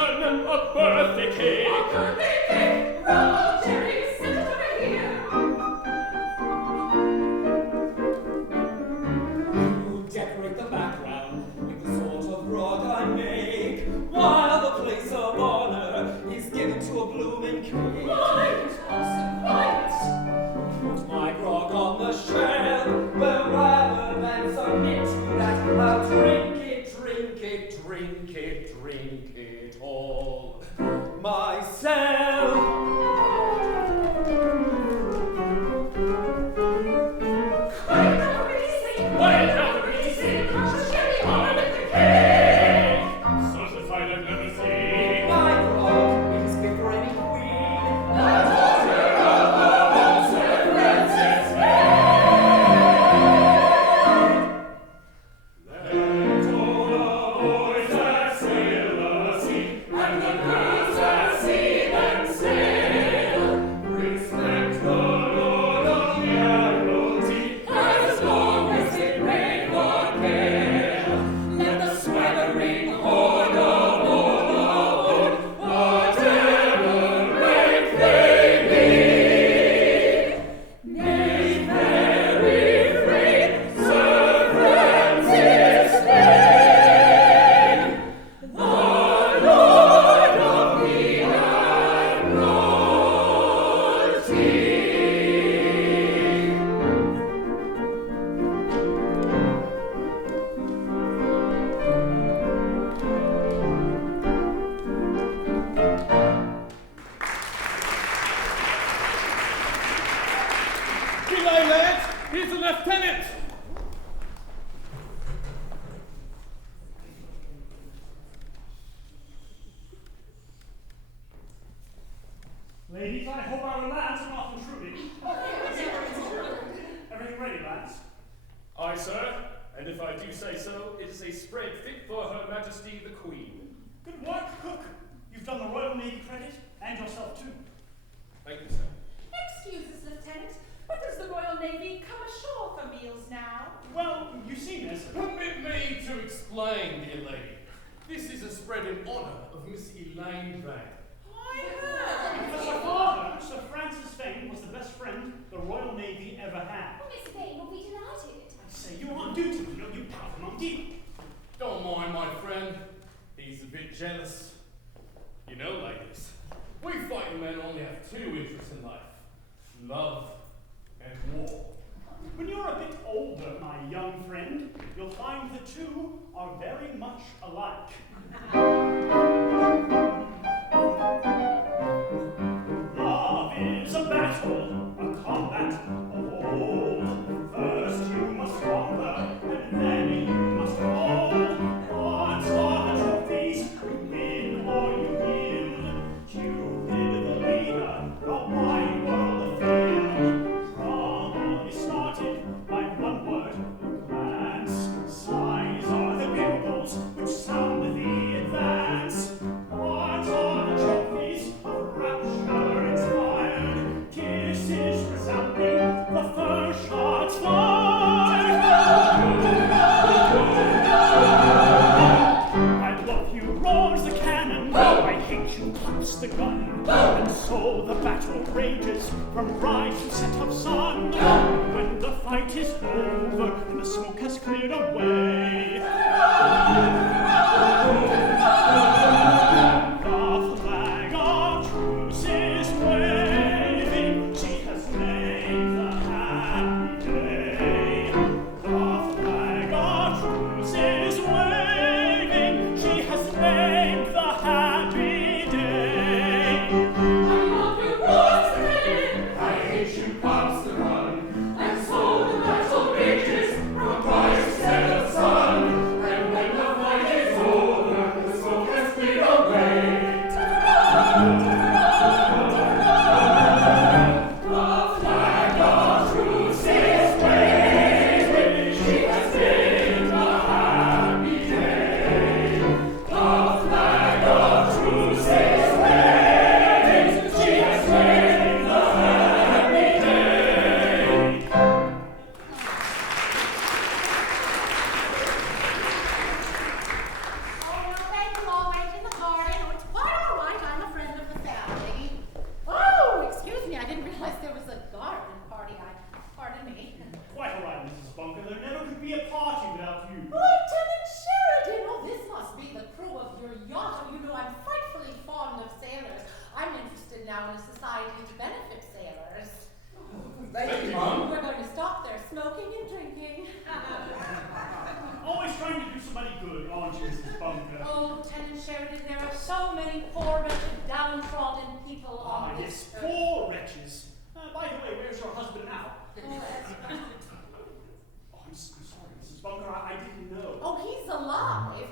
reception and a birthday cake. A birthday cake! Roll, Jerry, send it over here. You decorate the background with the sort of rug I make, while the place of honor is given to a blooming cake. Quiet, Austin, quiet. Put my grog on the shelf, but rather than submit to that, I'll drink it, drink it, drink it, drink it all myself. Quiet now, Reese. Quiet now, Reese. Jerry, on with the cake. Such a sight I've never seen. My grog is fit for any queen. The daughter of the most Francis Let all the boys that sail the sea, and the girls that see them sail. respect the Lord of the Admiralty. As long as it rain or gale, let the swaggering horde of overlord, whatever rank they be, nay, very free, Sir Francis name, the Lord of the Admiralty. Belay, lads! Here's the lieutenant! Ladies, I hope our lads are not intruding. Everything ready, lads? Aye, sir. And if I do say so, it is a spread fit for Her Majesty the Queen. Good work, cook. You've done the Royal Navy credit, and yourself too. Thank you, sir. Excuse us, Lieutenant, but does the Royal Navy come ashore for meals now? Well, you see, miss. Permit me to explain, dear lady. This is a spread in honour of Miss Elaine Vane. I heard. Because her father, Sir Francis Vane, was the best friend the Royal Navy ever had. Miss Vane will be delighted. I say, you're on duty, you powerful monkey. Don't mind my friend. He's a bit jealous. You know, ladies, we fighting men only have two interests in life. Love and war. When you're a bit older, my young friend, you'll find the two are very much alike. Love is a battle, a combat of old. First you must conquer, and then you must hold. Odds are the trophies, you win or you yield. Cupid the leader, a wide world afield. Trouble is started by one word, a glance. Sighs are the bugles which sound the advance. What are the trophies of rapture inspired? Kisses resounding, the first shots fired. I love you, roars the cannon. I hate you, claps the gun. And so the battle rages from rise to set of sun. When the fight is over and the smoke has cleared away, the flag of truce is waving. She has made the happy day. The flag of truce is waving. She has made the happy day. I love you, roars the cannon. I hate you, pops the run. And so the battle rages from rise aren't you, Mrs. Bunker? Oh, Lieutenant Sheridan, there are so many poor, wretched, downtrodden people on this Yes, earth. poor wretches. By the way, where's your husband now? Oh, Ezra. Oh, I'm sorry, Mrs. Bunker, I didn't know. Oh, he's alive.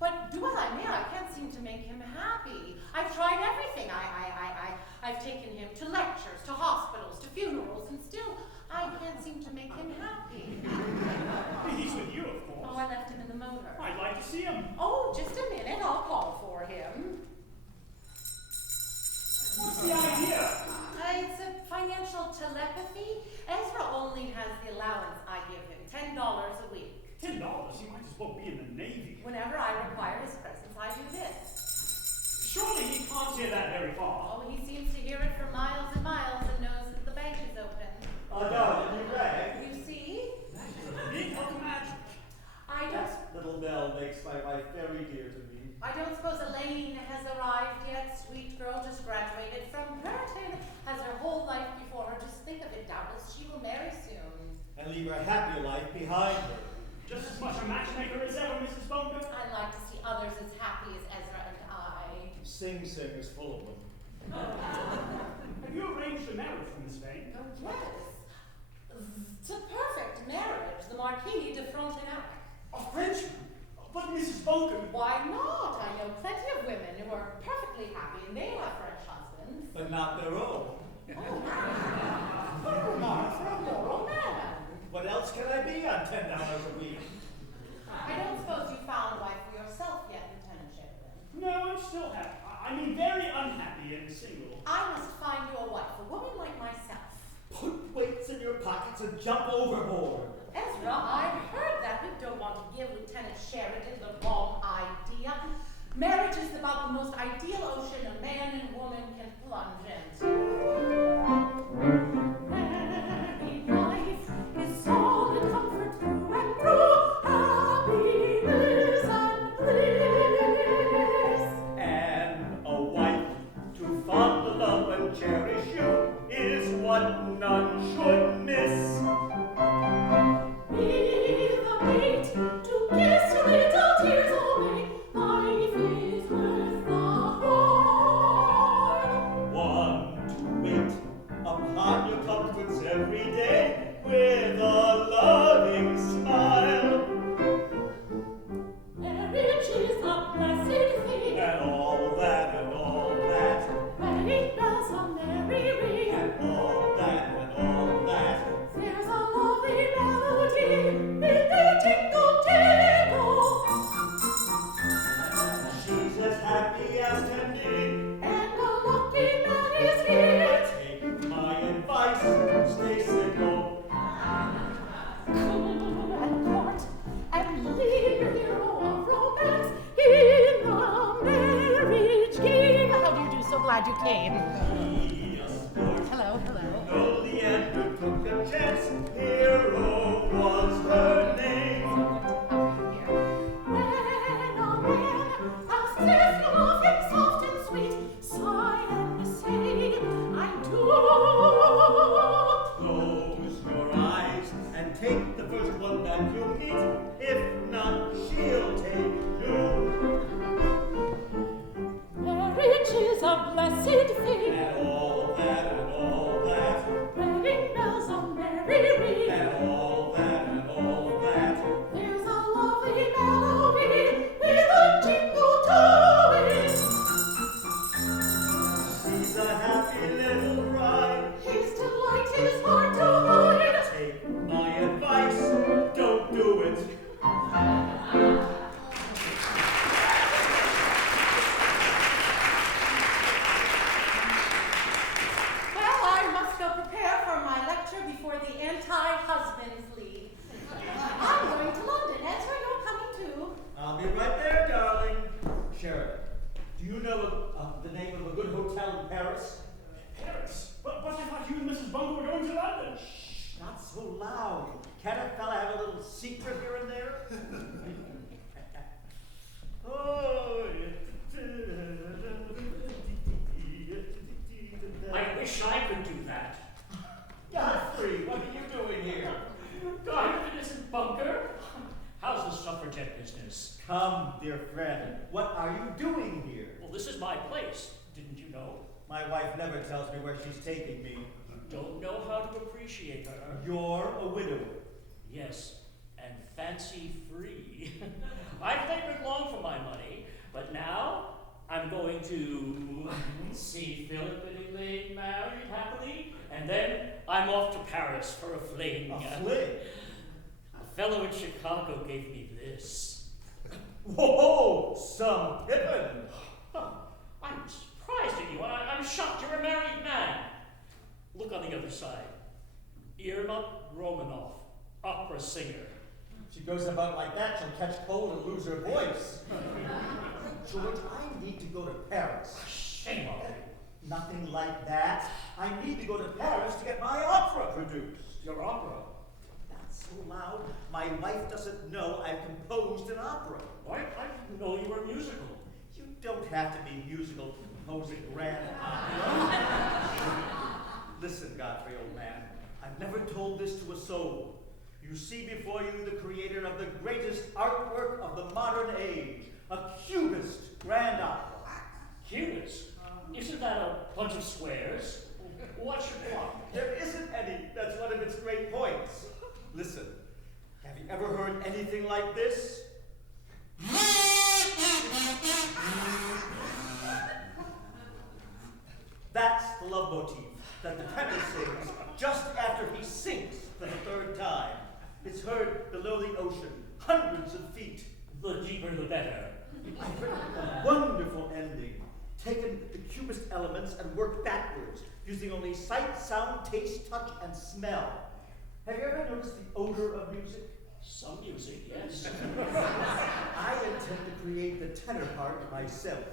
But do what I may, I can't seem to make him happy. I've tried everything. I've taken him to lectures, to hospitals, to funerals, and still I can't seem to make him happy. He's with you, of course. Oh, I left him in the motor. I'd like to see him. Oh, just a minute. I'll call for him. What's the idea? It's a financial telepathy. Ezra only has the allowance I give him, $10 a week. $10? He might as well be in the Navy. Whenever I require his presence, I do this. Surely he can't hear that very far. Oh, he seems to hear it for miles and miles and knows that the bank is open. Darling, you rang? You see? Big of magic. I don't Little Nell makes my wife very dear to me. I don't suppose Elaine has arrived yet. Sweet girl, just graduated from Burton. Has her whole life before her. Just think of it, doubtless she will marry soon. And leave her happy life behind her. Just as much a matchmaker as ever, Mrs. Bunker. I'd like to see others as happy as Ezra and I. Sing Sing is full of them. Have you arranged a marriage for Miss Vane? Oh, yes. It's a perfect marriage. The Marquis de Frontenac. A Frenchman? But Mrs. Bunker... Why not? I know plenty of women who are perfectly happy and they have French husbands. But not their own. Oh, what a remark for a moral man. What else can I be on $10 a week? I don't suppose you found a wife for yourself yet, Lieutenant Sheridan. No, I'm still happy. I mean, very unhappy and single. I must find you a wife, a woman like myself. Put weights in your pockets and jump overboard. Ezra, I've heard that. We don't want to give Lieutenant Sheridan the wrong idea. Marriage is about the most ideal ocean a man and woman can plunge into. Married life is solid comfort through and through, happiness and bliss. And a wife to fondle, love, and cherish you is what none should miss. With a mate to kiss your little tears away, life is worth the whole. One to wait upon your comforts every day with a loving smile. Marriage is a blessed thing, And all that, and all that, wedding bells a merry ring. and all that, and all that. There's a lovely melody in the jingle jingle, She's as happy as can be. and a lucky man is here. Take my advice, stay single. Cool and court and leave your hero of romance in the marriage game. How do you do? So glad you came. Be a sport. Hello, hello. No Leander took a chance. Hero was her name. When a man asks if you love him soft and sweet, sigh and say, I do. Close your eyes and take the first one that you meet. If not, she'll take you. Marriage is a blessed thing. And all that, and all that, Wedding bells a merry ring. and all that, and all that. There's a lovely melody with a jingle to it. She's a happy little bride. His delight is hard to hide. Take my advice, don't do it. Well, I must go prepare for my lecture before the Anti-Husbands League. I'm going to London. Ezra, you're coming too. I'll be right there, darling. Sheridan, do you know the name of a good hotel in Paris? Paris? But I thought you and Mrs. Bunker were going to London. Shh, not so loud. Can't a fella have a little secret here and there? Oh, I wish I could do that. Godfrey, what are you doing here? God, if it isn't Bunker. How's the suffragette business? Come, dear friend. What are you doing here? Well, this is my place. Didn't you know? My wife never tells me where she's taking me. You don't know how to appreciate her. You're a widower. Yes, and fancy-free. I've labored long for my money, but now I'm going to see Phil and Elaine married happily, and then I'm off to Paris for a fling. A fling? A fellow in Chicago gave me this. Whoa! Some pippin! I'm surprised at you. I'm shocked you're a married man. Look on the other side. Irma Romanoff, opera singer. She goes about like that, she'll catch cold and lose her voice. George, I need to go to Paris. Shame on you. Nothing like that. I need to go to Paris to get my opera produced. Your opera? Not so loud. My wife doesn't know I've composed an opera. Why? I didn't know you were musical. You don't have to be musical to compose a grand opera. Listen, Godfrey, old man. I've never told this to a soul. You see before you the creator of the greatest artwork of the modern age, a Cubist grand opera. Cubist? Isn't that a bunch of squares? What's your plot? There isn't any. That's one of its great points. Listen, have you ever heard anything like this? That's the love motif that the tenor sings just after he sinks for the third time. It's heard below the ocean, hundreds of feet. The deeper the better. I've written a wonderful ending, taken the Cubist elements and worked backwards, using only sight, sound, taste, touch, and smell. Have you ever noticed the odor of music? Some music, yes. I intend to create the tenor part myself.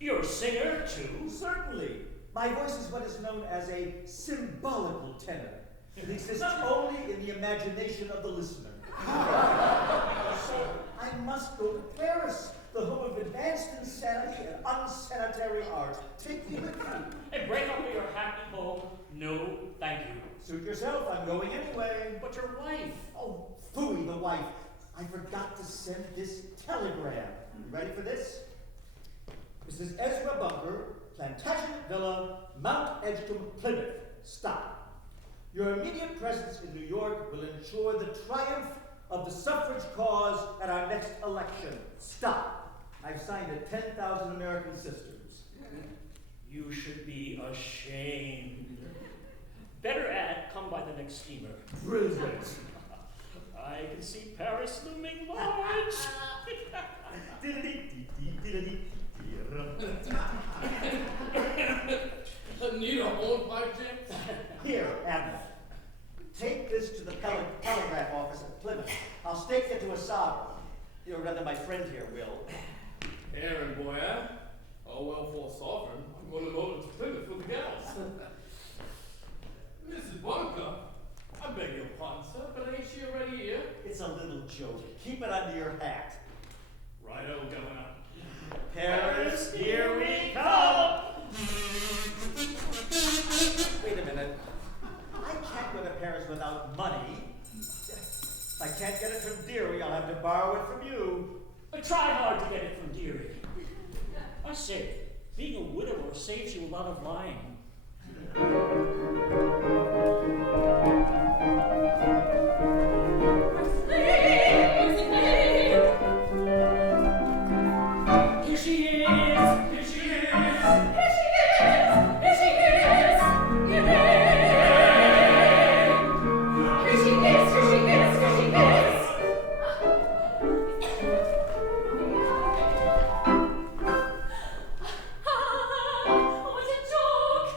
You're a singer, too? Certainly. My voice is what is known as a symbolical tenor. It exists only in the imagination of the listener. So I must go to Paris, the home of advanced insanity and unsanitary art. Take me with you. And break up your happy home? No, thank you. Suit yourself, I'm going anyway. But your wife? Oh, phooey, the wife. I forgot to send this telegram. You ready for this? Mrs. Ezra Bunker, Plantagenet Villa, Mount Edgecombe, Plymouth. Stop. Your immediate presence in New York will ensure the triumph of the suffrage cause at our next election. Stop. I've signed it 10,000 American sisters. You should be ashamed. Better add, come by the next steamer. Brilliant. I can see Paris looming large. Need a horn pipe, Jim? Here, Admiral. Take this to the telegraph office at Plymouth. I'll stake it to a sovereign. You're rather my friend here, Will. Errand boy, eh? Oh, well, for a sovereign, I'm going to load it to Plymouth with the gals. Mrs. Bunker, I beg your pardon, sir, but ain't she already here? It's a little joke. Keep it under your hat. Righto, Governor. Paris, here we come! Wait a minute. I can't go to Paris without money. If I can't get it from Deary, I'll have to borrow it from you. But try hard to get it from Deary. I say, being a widower saves you a lot of lying. Here she is! Here she is! Here she is! Here she is! Here she is! Here she is! Here she is! Here she is! Oh, it's a joke!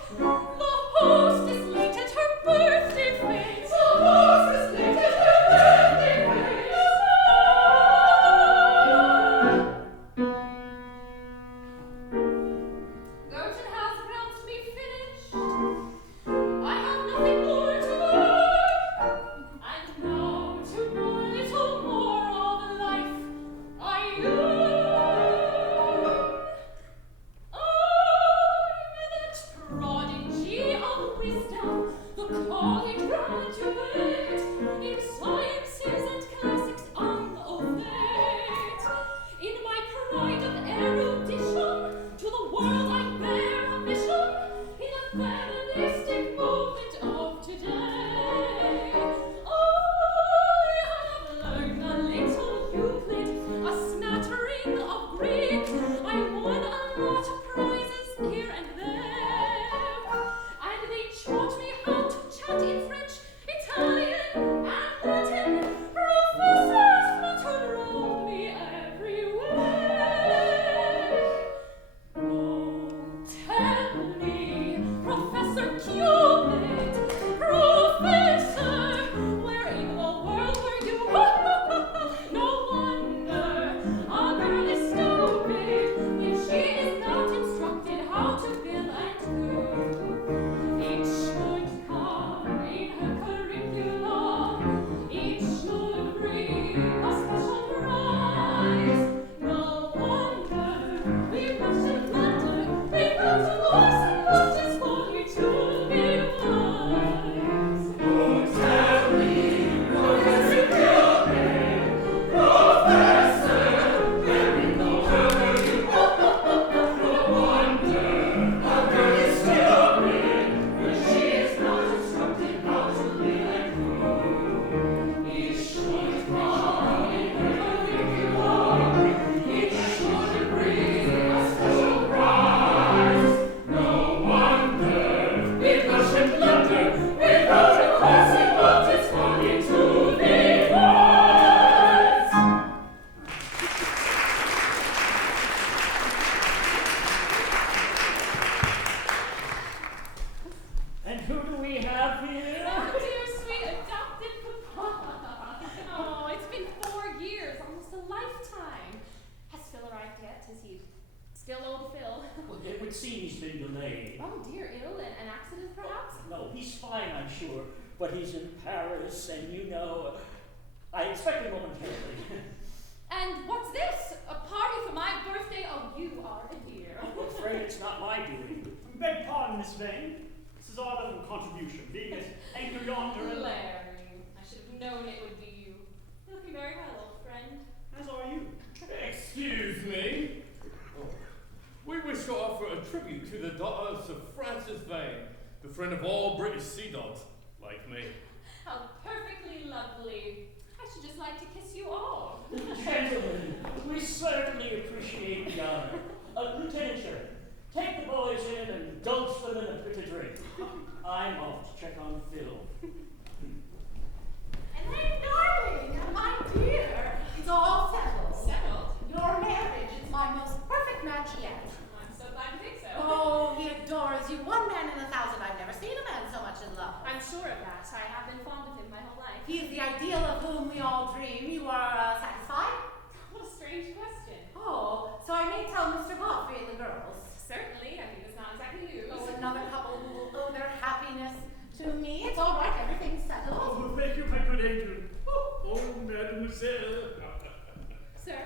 Is he still old Phil? Well, it would seem he's been delayed. Oh dear, ill? An accident perhaps? No, he's fine, I'm sure, but he's in Paris, and you know, I expect him momentarily. And what's this? A party for my birthday? Oh, you are a dear. I'm afraid it's not my doing. Beg pardon, Miss Vane. This is our little contribution, being at anchor yonder. Larry, I should have known it would be you. You're looking very well, old friend. As are you. Excuse me. We wish to offer a tribute to the daughter of Sir Francis Vane, the friend of all British sea dogs, like me. How perfectly lovely. I should just like to kiss you all. Gentlemen, we certainly appreciate the honor. Lieutenant Sheriff, take the boys in and dose them in a bit of drink. I'm off to check on Phil. Elaine, darling, my dear, it's all settled. Settled? Your marriage is my most perfect match yet. I'm so glad you think so. Oh, he adores you. 1 man in 1,000. I've never seen a man so much in love. I'm sure of that. I have been fond of him my whole life. He is the ideal of whom we all dream. You are satisfied? What a strange question. Oh, so I may tell Mr. Godfrey and the girls. Certainly, I mean, it's not exactly news. Oh, another couple who will owe their happiness to me. It's all right. Everything's settled. Oh, thank you, my good angel. Oh, mademoiselle. Sir?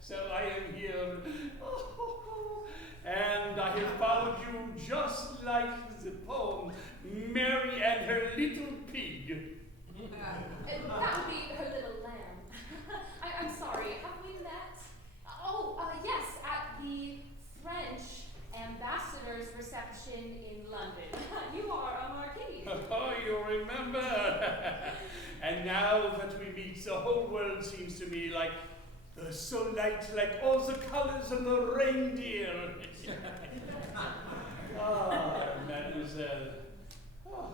So I am here. And I have found you just like the poem, Mary and her little pig. That would be her little lamb. I'm sorry, have we met? Yes, at the French ambassador's reception in London. You are a marquis. Oh, you remember? And now that we meet, the whole world seems to me like so light, like all the colors of the reindeer. Ah, mademoiselle. Oh.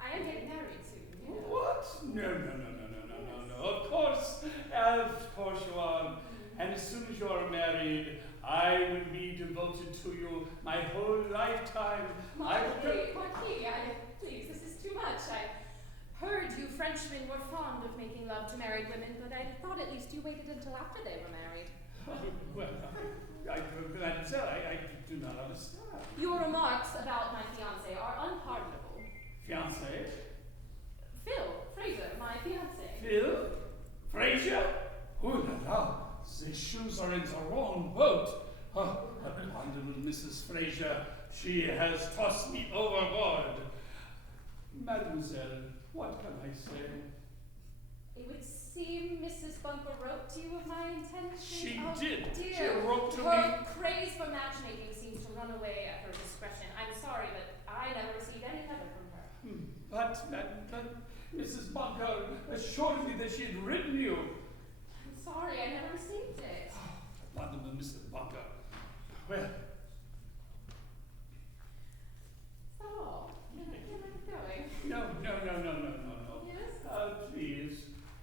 I am getting married soon. You know. What? No. Of course you are. And as soon as you are married, I will be devoted to you my whole lifetime. Marquis, please, this is too much. I heard you Frenchmen were fond of making love to married women, but I thought at least you waited until after they were married. Well, I do not understand. Your remarks about my fiancé are unpardonable. Fiancé? Phil Fraser, my fiancé. Phil? Fraser? Oh la la, the shoes are in the wrong boat. Oh, abandoned Mrs. Fraser, she has tossed me overboard. Mademoiselle, what can I say? It would seem Mrs. Bunker wrote to you of my intention. She oh, did. Dear. She wrote to Her me. craze for matchmaking seems to run away at her discretion. I'm sorry, but I never received any letter from her. But Mrs. Bunker assured me that she had written you. I'm sorry, I never received it. Abandoned Mrs. Bunker. Well. So, can I get going? No. Yes? Please.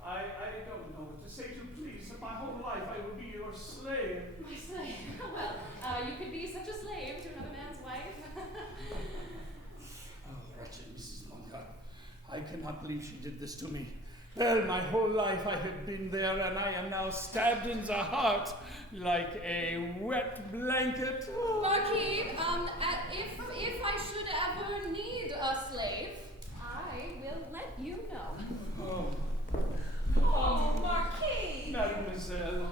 I don't know what to say to you. Please, my whole life I will be your slave. My slave? Well, you could be such a slave to another man's wife. Oh, wretched Mrs. Bunker. I cannot believe she did this to me. Well, my whole life I have been there, and I am now stabbed in the heart like a wet blanket. Marquis, if I should ever need a slave, I will let you know. Oh, Marquis! Mademoiselle.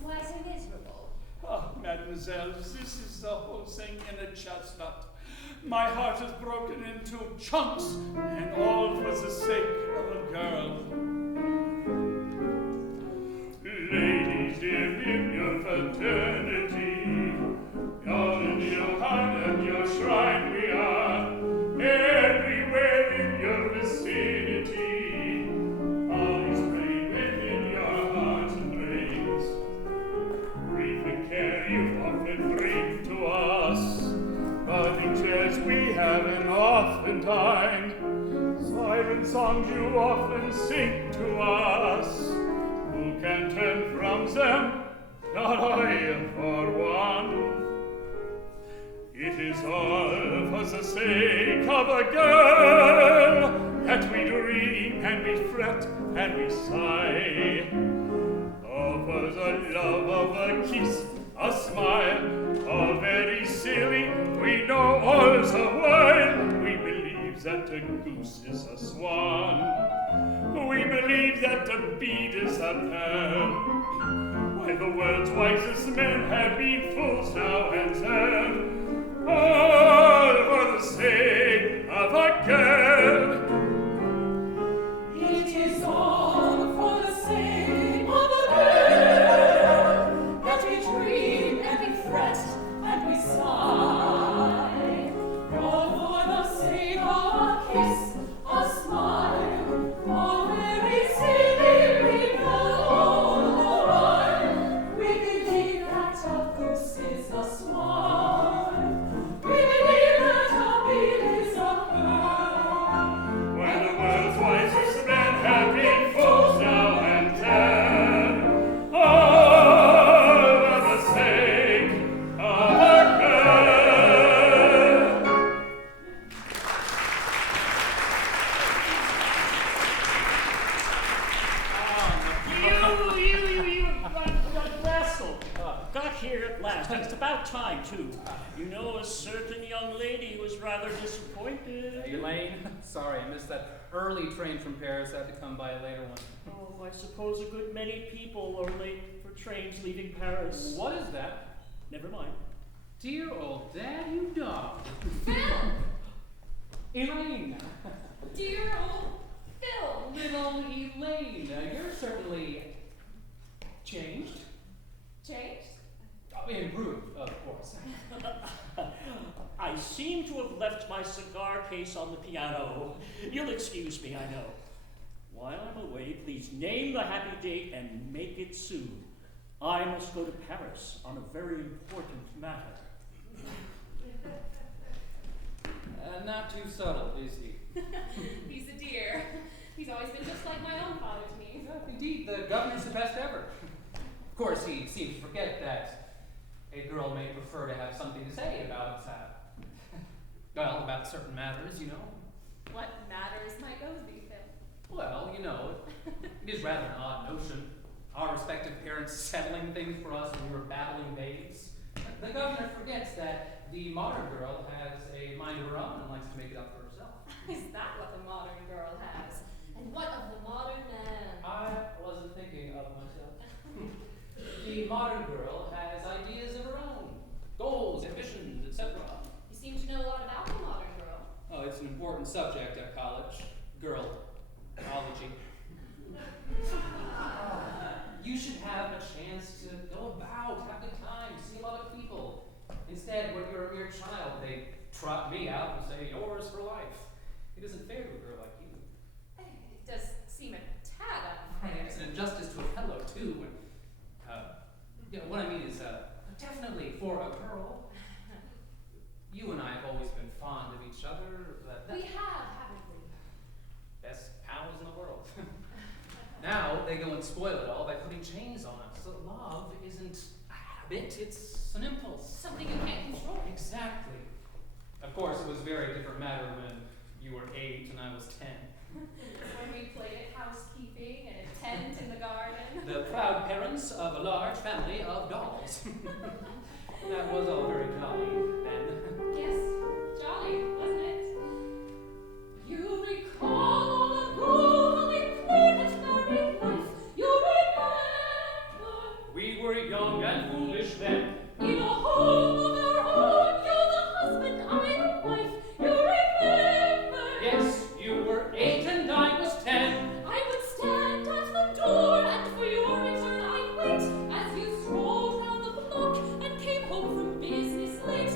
Why so miserable? Oh, mademoiselle, this is the whole thing in a chestnut. My heart is broken into chunks, and all for the sake of a girl. Ladies, dear, in your fraternity, all in your heart and your shrine we are, everywhere in your vicinity, all is praying within your heart and brains. Grief and care you often bring to us, but in tears we have an oftentimes. Siren songs you often sing to us. Who can turn from them? Not I, for one. It is all for the sake of a girl that we dream and we fret and we sigh. a kiss, a smile, all very silly. We know all's a while. We believe that a goose is a swan. We believe that a bead is a pearl. Why, the world's wisest men have been fools now and then, all for the sake of a girl. It is all for the sake of a girl that we dream and we fret and we sigh. All for the sake of a kiss, a smile, all very silly we know all the while. We believe that a goose is a swan. We believe that a bee is a pearl. Why, the world's wisest men have been fools now and then, all for the sake of a girl. You rascal! Got here at last. It's about time, too. You know, a certain young lady was rather disappointed. Elaine, sorry, I missed that early train from Paris. I had to come by a later one. Oh, I suppose a good many people are late for trains leaving Paris. What is that? Never mind. Dear old dad, you dog. Phil! Elaine! Dear old Phil! Little Elaine, you're certainly changed. Changed? Improved, of course. I seem to have left my cigar case on the piano. You'll excuse me, I know. While I'm away, please name the happy date and make it soon. I must go to Paris on a very important matter. Not too subtle, is he? He's a dear. He's always been just like my own father to me. Indeed, the governor's the best ever. Of course, he seems to forget that a girl may prefer to have something to say about, well, about certain matters, you know. What matters might those be, Phil? Well, you know, it is rather an odd notion. Our respective parents settling things for us when we were babbling babes. The governor forgets that the modern girl has a mind of her own and likes to make it up for herself. Is that what the modern girl has? And what of the modern man? I wasn't thinking of myself. The modern girl has ideas of her own, goals, ambitions, etc. You seem to know a lot about the modern girl. Oh, it's an important subject at college. Girl-ology. You should have a chance to go about, have a good time, see a lot of people. Instead, when you're a mere child, they trot me out and say, yours for life. It isn't fair to a girl like you. It does seem a tad unfair. It's an injustice to a fellow, too. And, what I mean is, definitely for a girl. You and I have always been fond of each other. We have, haven't we? Best pals in the world. Now they go and spoil it all by putting chains on us. So love isn't a habit, it's an impulse. Something you can't control. Exactly. Of course, it was a very different matter when you were 8 and I was 10. When we played at housekeeping and a tent in the garden. The proud parents of a large family of dolls. That was all very jolly then. Yes, jolly, wasn't it? You recall the groove we played at very life. You remember. We were young and foolish then. In a home of our own, you're the husband, I'm the wife. You remember. Yes, you were 8 and I was 10. I would stand at the door, and for your return I'd wait as you strolled round the block and came home from business late.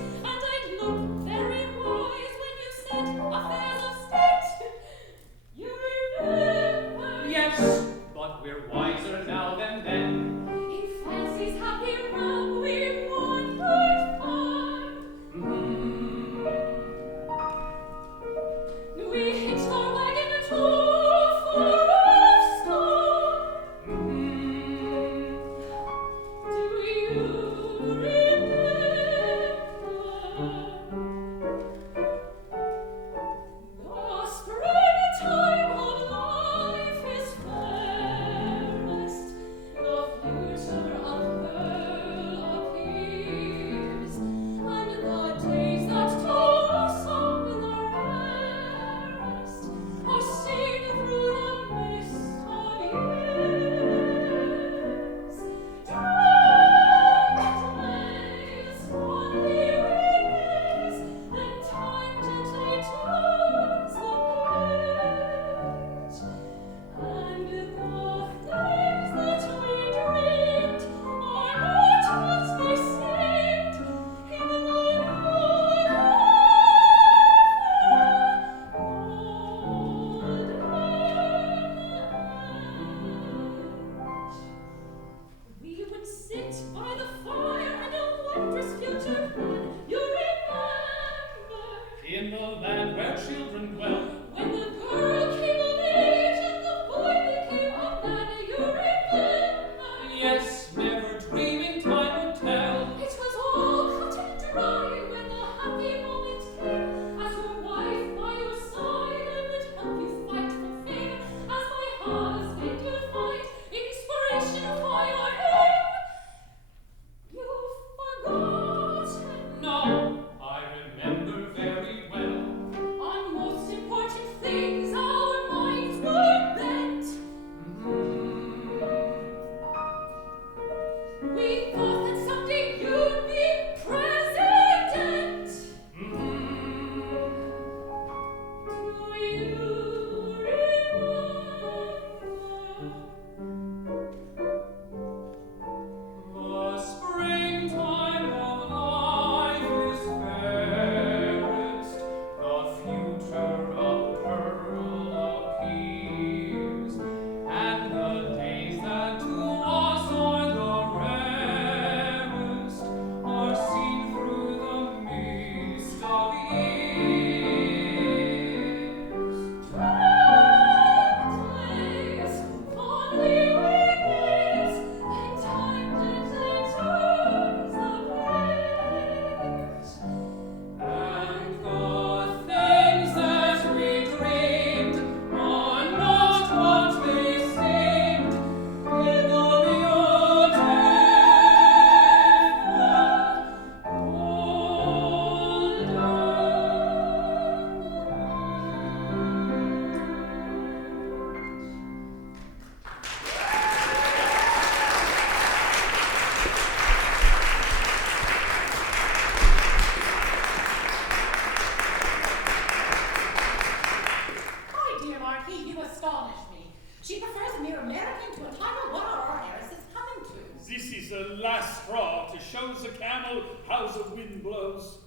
is the last straw to show the camel how the wind blows.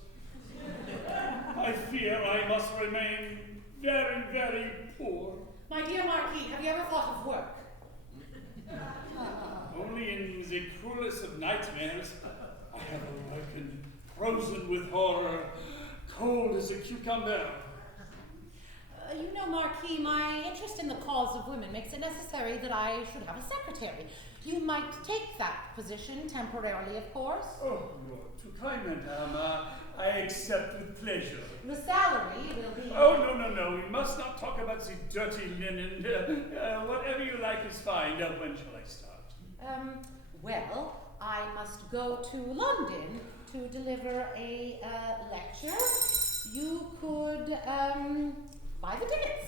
I fear I must remain very, very poor. My dear Marquis, have you ever thought of work? Only in the cruelest of nightmares, I have awakened, frozen with horror, cold as a cucumber. You know, Marquis, my interest in the cause of women makes it necessary that I should have a secretary. You might take that position temporarily, of course. Oh, you're too kind, madame. I accept with pleasure. The salary will be... Oh, no. We must not talk about the dirty linen. Whatever you like is fine. Now, when shall I start? Well, I must go to London to deliver a lecture. You could, buy the tickets.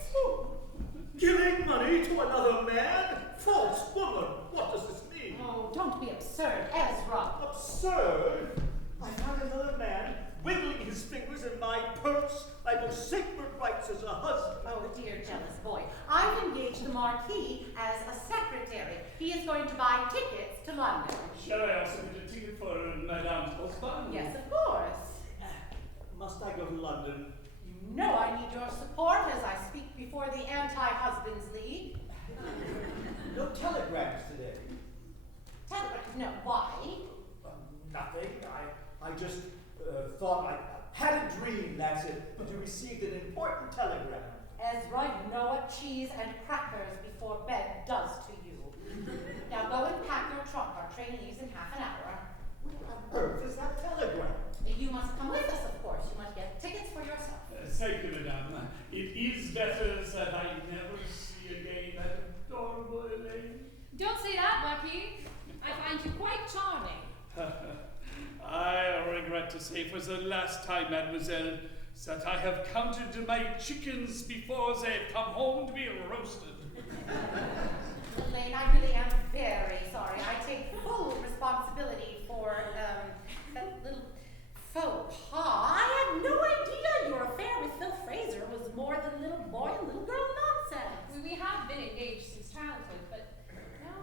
Giving money to another man? False woman! What does this mean? Oh, don't be absurd, Ezra. Absurd? I found another man wiggling his fingers in my purse, my most sacred rights as a husband. Oh, dear jealous boy. I've engaged the Marquis as a secretary. He is going to buy tickets to London. Shall I also get a ticket for Madame's husband? Yes, of course. Must I go to London? You know I need your support as I speak before the Anti-Husbands League. No telegrams today. No, why? Nothing. I just thought I had a dream, that's it, but you received an important telegram. Ezra, you know what cheese and crackers before bed does to you. Now go and pack your trunk. Our train leaves in half an hour. What on earth is that telegram? You must come with us, of course. You must get tickets for yourself. Thank you, madame. It is better that I never see again that adorable Elaine. Don't say that, Marquis. I find you quite charming. I regret to say for the last time, mademoiselle, that I have counted my chickens before they've come home to be roasted. Elaine, I really am very sorry. I take full responsibility for that little faux pas. I had no idea your affair with Phil Fraser was more than little boy and little girl nonsense. We have been engaged since childhood, but no,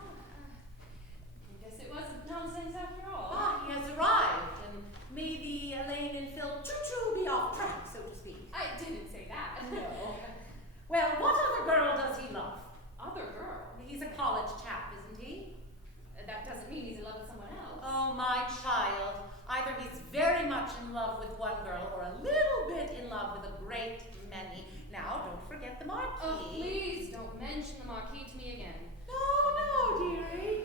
I guess it wasn't nonsense after all. He has arrived, and may the Elaine and Phil choo-choo be off track, so to speak. I didn't say that. No. Well, what other girl does he love? Other girl? He's a college chap, isn't he? That doesn't mean he's in love with someone else. Oh, my child. Either he's very much in love with one girl or a little bit in love with a great many. Now, don't forget the Marquis. Oh, please don't mention the Marquis to me again. No, dearie.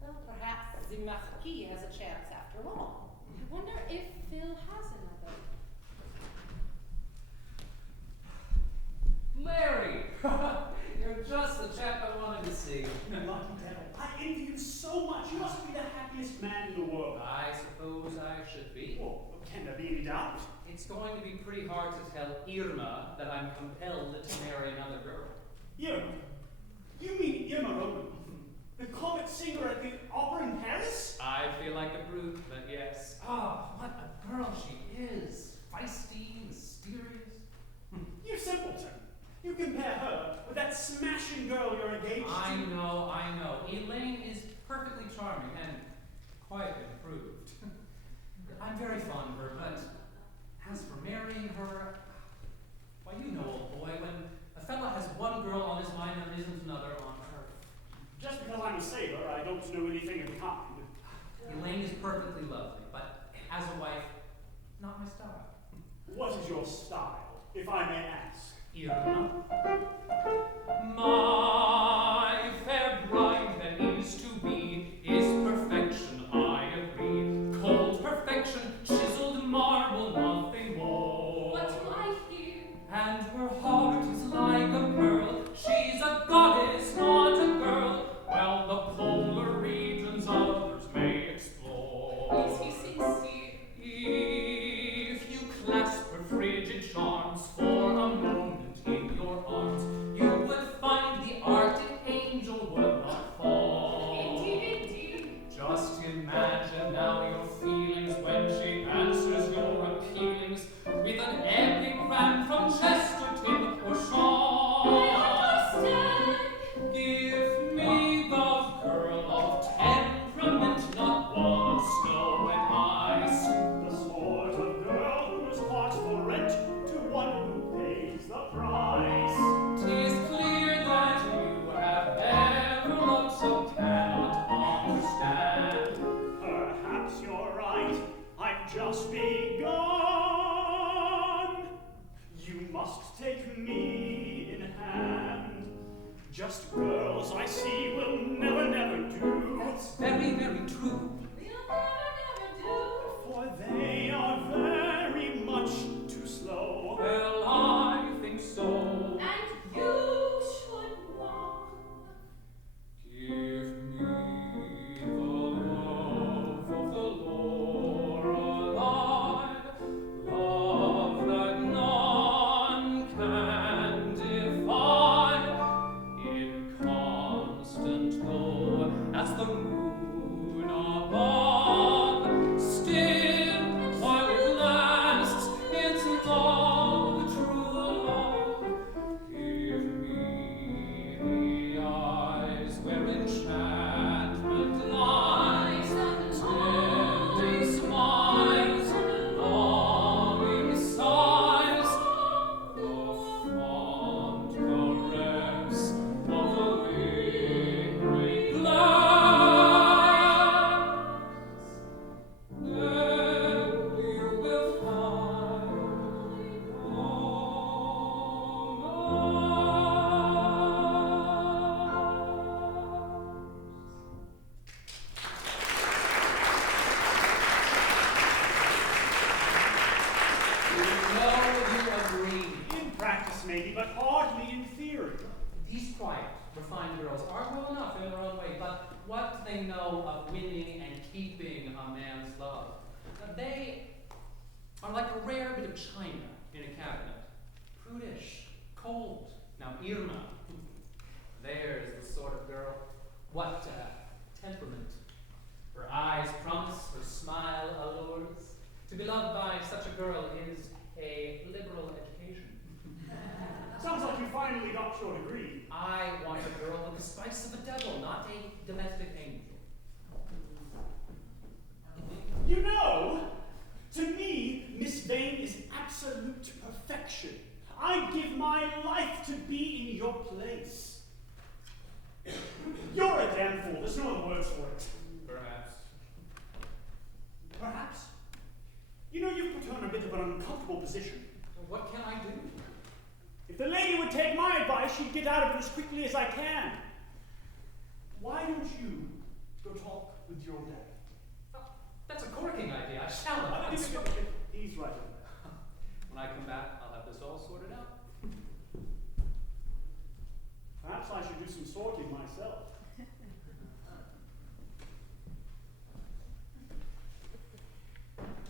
Well, perhaps the Marquis has a chance after all. I wonder if Phil has another. Larry! You're just the chap I wanted to see. Lucky devil, I envy you so much. You must be the happiest man in the world. I suppose I should be. Well, can there be any doubt? It's going to be pretty hard to tell Irma that I'm compelled to marry another girl. Irma? You mean Irma Roman? The comic singer at the opera in Paris? I feel like a brute, but yes. Oh, what a girl she is. Feisty, mysterious. You simpleton. You compare her with that smashing girl you're engaged to. I know. Elaine is perfectly charming and quite improved. I'm very fond of her, but as for marrying her, why, you know, old boy, when a fellow has one girl on his mind, there isn't another on earth. Just because I'm a sailor, I don't know anything of the kind. Elaine is perfectly lovely, but as a wife, not my style. What is your style, if I may ask? Irma. My fair bride that is to be is perfection, I agree. Cold perfection, chiseled marble, nothing more. What do I hear? And her heart is like a pearl. She's a goddess, not a girl. Well, the polar regions others may explore. Is he sincere? If you clasp her frigid charms for a moment in your arms, you would find the enchantment lies, tempting smiles, longing sighs, the fond caress of the lingering glance. Then you will find In practice, maybe, but hardly in theory. These quiet, refined girls are well enough in their own way, but what do they know of winning and keeping a man's love? They are like a rare bit of china in a cabinet. Prudish, cold. Now Irma, there's the sort of girl. What temperament? Her eyes promise, her smile allures. To be loved by such a girl is a liberal education. Sounds like you finally got your degree. I want a girl with the spice of a devil, not a domestic angel. You know, to me, Miss Vane is absolute perfection. I'd give my life to be in your place. You're a damn fool. There's no other words for it. Perhaps. Perhaps. You know, you've put her in a bit of an uncomfortable position. What can I do? If the lady would take my advice, she'd get out of it as quickly as I can. Why don't you go talk with your dad? That's a corking idea. I shall not. He's right over there. When I come back, I'll have this all sorted out. Perhaps I should do some sorting myself.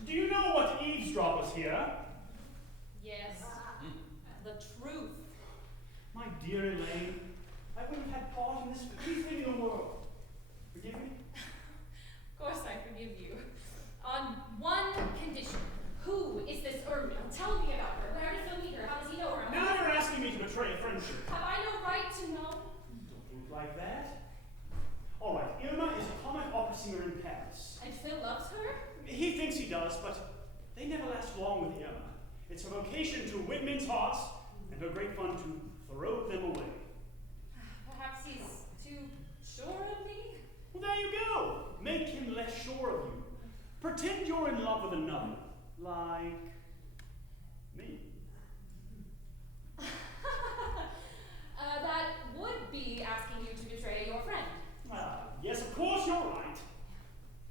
Do you know what eavesdroppers here? Yes, the truth. My dear Elaine, I wouldn't have had part in this for anything in the world. Forgive me? Of course I forgive you. On one condition. Who is this Irma? Tell me about her. Where does Phil meet her? How does he know her? Now you're asking me to betray a friendship. Have I no right to know? Don't think like that. All right, Irma is a comic opera singer in Paris. And Phil loves her? He thinks he does, but they never last long with Irma. It's her vocation to win men's hearts, and her great fun to throw them away. Perhaps he's too sure of me? Well, there you go. Make him less sure of you. Pretend you're in love with another, like me. That would be asking you to betray your friend. Yes, of course you're right.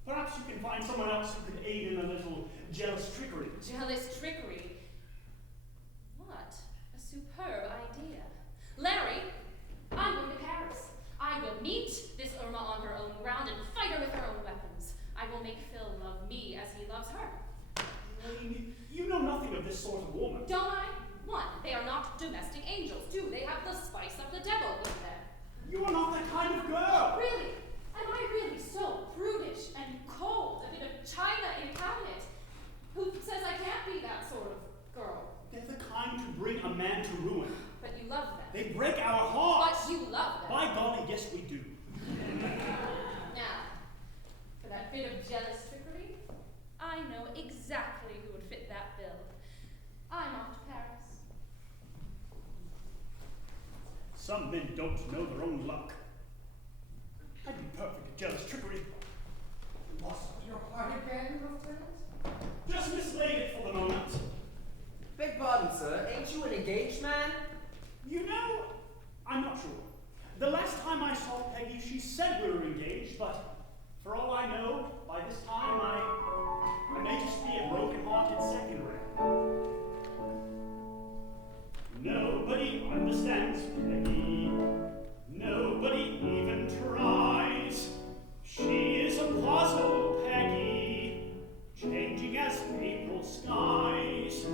Perhaps you can find someone else who could aid in a little jealous trickery. Jealous trickery? What a superb idea. Larry, I'm going to Paris. I will meet this Irma on her own ground and fight her with her own weapons. I will make Phil love me as he loves her. Elaine, you know nothing of this sort of woman. Don't I? One, they are not domestic angels. Two, they have the spice of the devil with them. You are not that kind of girl. Really? Am I really so prudish and cold, a bit of china in a cabinet? Who says I can't be that sort of girl? They're the kind to bring a man to ruin. But you love them. They break our hearts. But you love them. By golly, yes we do. Now, for that bit of jealous trickery, I know exactly who would fit that bill. I'm off to Paris. Some men don't know their own luck. I'd be perfect at jealous trickery. Lost your heart again, Lieutenant? Just mislaid it for the moment. Beg pardon, sir. Ain't you an engaged man? You know, I'm not sure. The last time I saw Peggy, she said we were engaged, but for all I know, by this time I may just be a broken-hearted second rate. Nobody understands Peggy. Nobody even tries. She is a puzzle, Peggy, changing as April skies.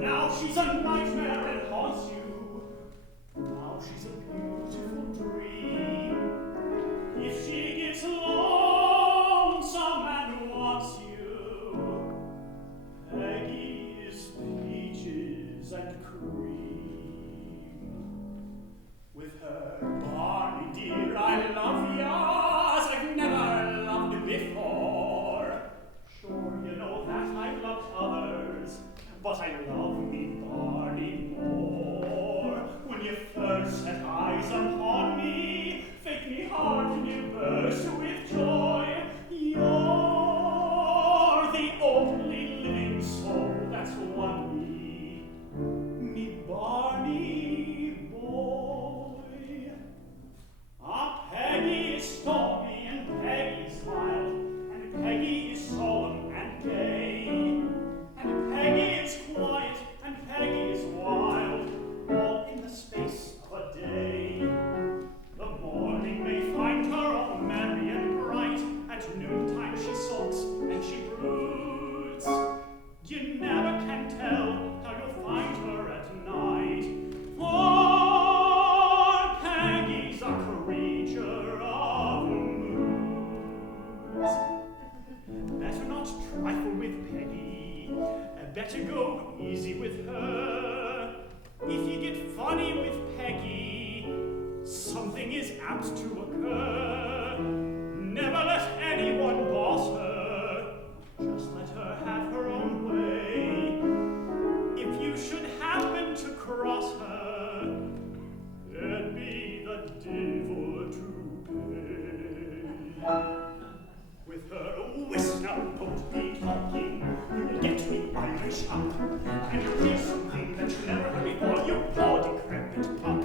Now she's a nightmare and haunts you. Now she's a beautiful dream. If she gets along, some man who wants you. Peggy is peaches and cream. With her, Barney dear, I love burst with joy. You're the only living soul that's won me Barney boy. Ah, Peggy is stormy and Peggy's mild, and Peggy is solemn and gay, and Peggy is quiet and Peggy is wild, all in the space of a day. The morning may find her all merry and bright, at noontime she sulks and she broods. You never can tell how you'll find her at night, for Peggy's a creature of moods. Better not trifle with Peggy, better go easy with her. If you get funny with Peggy, something is apt to occur. Never let anyone boss her, just let her have her own way. If you should happen to cross her, there'd be the devil to pay. With her whisker boat be talking, you'll get me Irish up, and you'll hear something that you never heard before, you poor decrepit pup.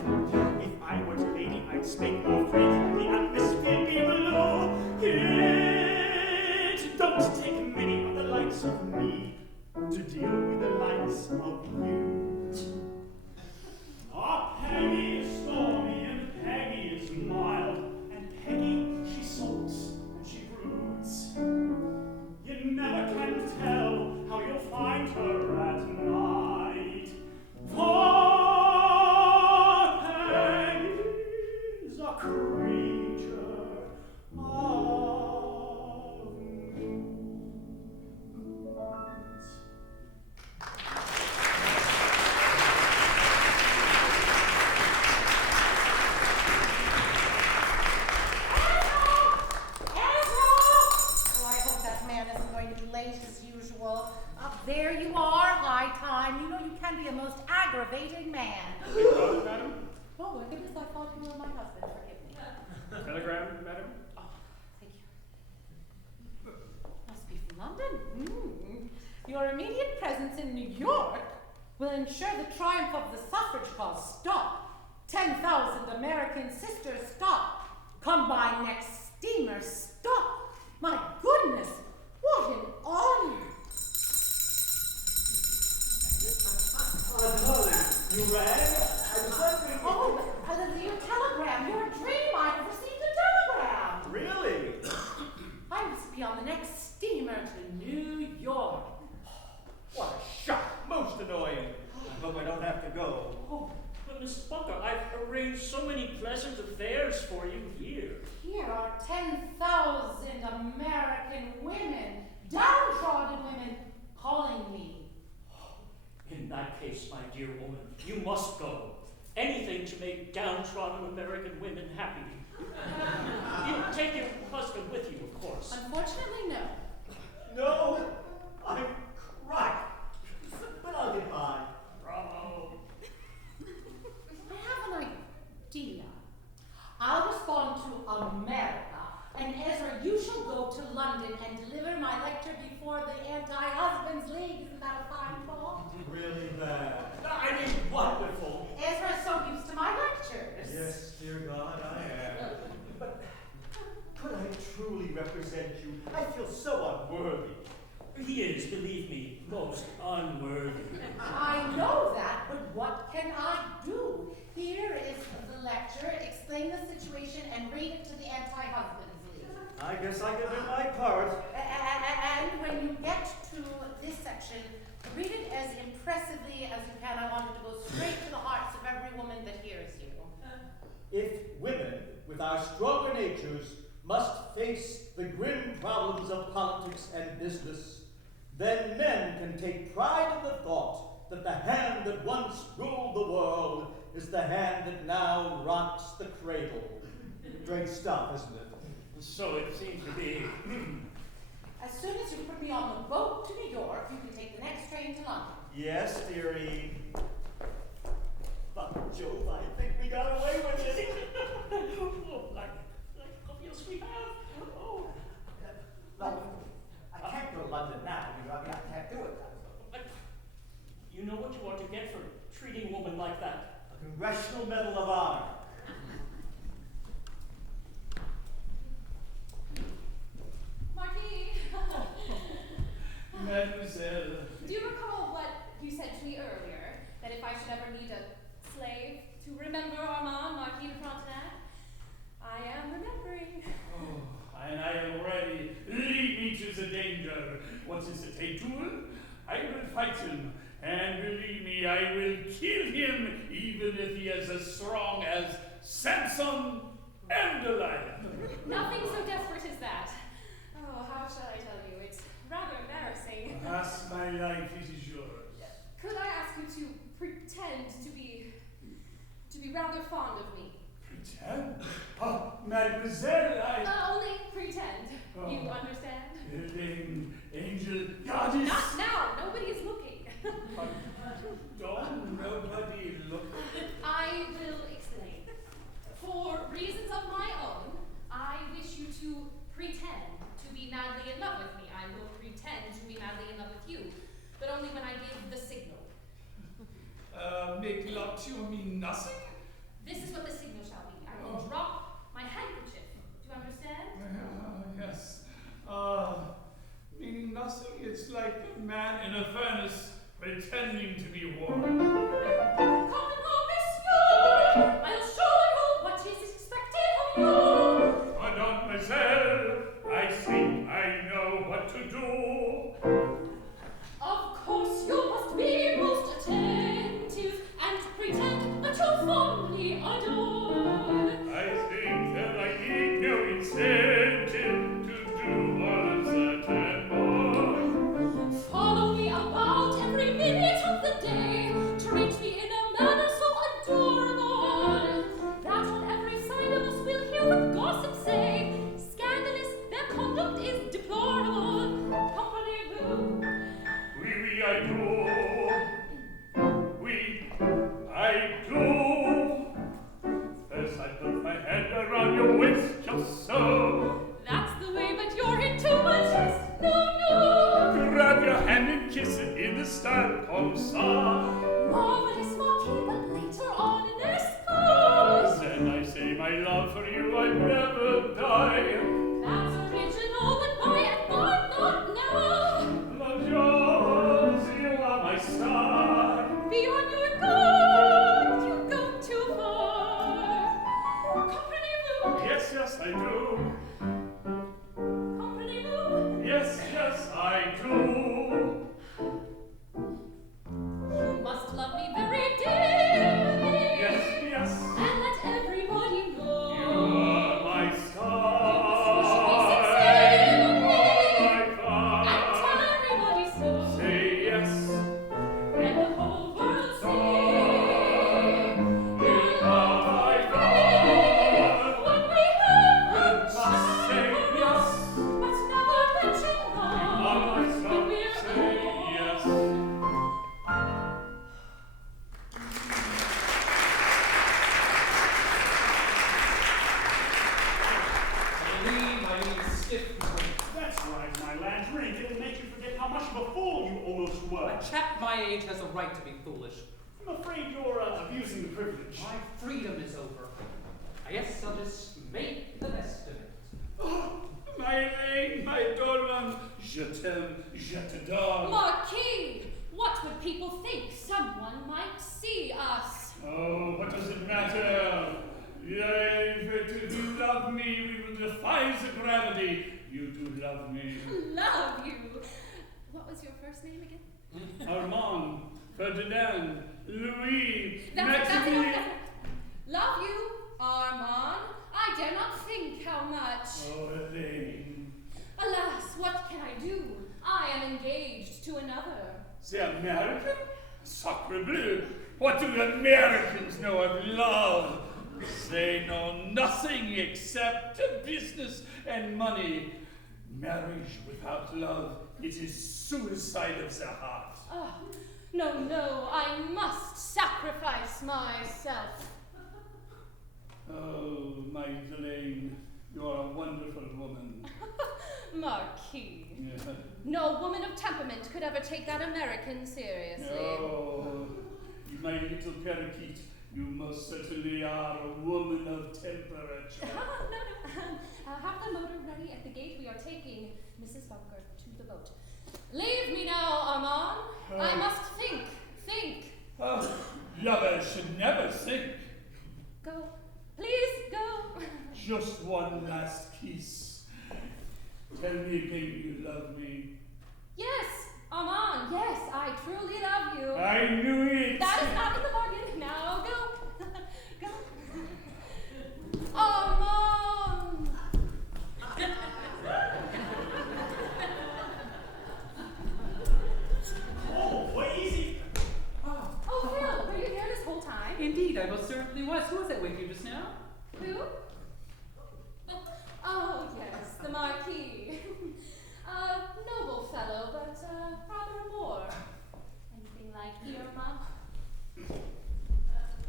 If I were a lady, I'd speak more free, the atmosphere be below. It don't take many of the likes of me to deal with the likes of you. Ah, Peggy is stormy and Peggy is mild, and Peggy, she sulks and she broods. You never can tell how you'll find her at night, for Peggy's a creature of moods. There you are, high time. You know you can be a most aggravating man. Madam? Oh, my goodness, I thought you were my husband. Forgive me. Telegram, madam? Oh, thank you. Must be from London. Your immediate presence in New York will ensure the triumph of the suffrage cause. Stop. 10,000 American sisters, stop. Come by next steamer, stop. My goodness, what an honor. Darling, you rang? I was wondering. Oh, your telegram, your dream. I have received a telegram. Really? I must be on the next steamer to New York. What a shock! Most annoying. I hope I don't have to go. Oh, but Miss Bunker, I've arranged so many pleasant affairs for you here. Here are 10,000 American women, downtrodden women, calling me. In that case, my dear woman, you must go. Anything to make downtrodden American women happy. You take your husband with you, of course. Unfortunately, no. No, I'm cracked. But I'll get by. Bravo. I have an idea. I'll respond to America, and Ezra, you shall go to London and deliver my lecture before the Anti-Husbands League. Isn't that a fine thought? Really bad. I mean, wonderful. Ezra's so used to my lectures. Yes, dear God, I am. But could I truly represent you? I feel so unworthy. He is, believe me, most unworthy. I know that, but what can I do? Here is the lecture. Explain the situation and read it to the Anti-Husbands League. I guess I can do my part. And when you get to this section, read it as impressively as you can. I want it to go straight to the hearts of every woman that hears you. If women, with our stronger natures, must face the grim problems of politics and business, then men can take pride in the thought that the hand that once ruled the world is the hand that now rocks the cradle. Great stuff, isn't it? So it seems to be. As soon as you put me on the boat to New York, you can take the next train to London. Yes, dearie. By Jove, I think we got away with it. Oh, like obvious we have. what is it, a duel? I will fight him, and believe me, I will kill him, even if he is as strong as Samson and Delilah. Nothing so desperate as that. Oh, how shall I tell you? It's rather embarrassing. Ask my life, it is yours. Could I ask you to pretend to be rather fond of me? Pretend? Oh, mademoiselle, Only pretend. Oh. You understand? Elaine, angel, goddess. Not now. Nobody is looking. Don't nobody look. I will explain. For reasons of my own, I wish you to pretend to be madly in love with me. I will pretend to be madly in love with you, but only when I give the signal. Make love to me nothing? This is what the signal shall be. I will drop my handkerchief. Do you understand? Yes. Meaning nothing? It's like a man in a furnace pretending to be warm. Come home, monsieur! I'll show you what is expected of you! Mademoiselle, I think I know what to do. Of course, you must be most attentive and pretend that you fondly adore. I think that I need no incentive to do all of that and more. Follow me about every minute of the day. Treat me in a manner so adorable that on every side of us we'll hear what gossip say. Scandalous, their conduct is deplorable. Comprenez-vous? Oui, I do. Oui, I do. First I put my hand around your waist, just so. That's the way, but you're into my taste. No. Grab your hand and kiss it in the style comme ça. Marvelous marquis, but later on in this pose. Then I say my love for you, I never die. That's original, but by and by not now. Love yours, you are my star. Be on your guard, you go too far. Comprenez-vous? Yes, I do. Comprenez-vous? Yes, I do. You must love me very dearly. Yes. And let everybody know. You are my star. You my fire. and tell everybody so. Say yes. And the whole world see. You are my fire. When we have a Must say yes. but never mention You are my love. star. When we're Say alone. yes. Elaine, I need a stiff drink. That's right, my lad. Drink. It'll make you forget how much of a fool you almost were. A chap my age has a right to be foolish. I'm afraid you're abusing the privilege. My freedom is over. I guess I'll just make the best of it. Oh, my Elaine, my darling, je t'aime, je t'adore. Marquis, what would people think? Someone might see us. Oh, what does it matter? If you love me, we will defy the gravity. You do love me. Love you. What was your first name again? Armand, Ferdinand, Louis, That's it. Maximilian. Love you, Armand. I dare not think how much. Oh, Elaine. Alas, what can I do? I am engaged to another. The American? Sacre bleu! What do Americans know of love? They know nothing except business and money. Marriage without love, it is suicide of the heart. Oh, no, I must sacrifice myself. Oh, my Elaine, you are a wonderful woman. Marquis. Yeah. No woman of temperament could ever take that American seriously. Oh, my little parakeet, you most certainly are a woman of temperature. No. Have the motor ready at the gate. We are taking Mrs. Bunker to the boat. Leave me now, Armand. I must think. Lovers should never think. Go. Please go. Just one last kiss. Tell me again you love me. Yes, I knew it. That is not in the bargain. Now go. Go. Mom. Oh, easy. Oh, Phil, were you here this whole time? Indeed, I most certainly was. Who was that with you just now? Who? Oh, yes, the Marquis. A noble fellow, but rather a bore. Anything like Irma?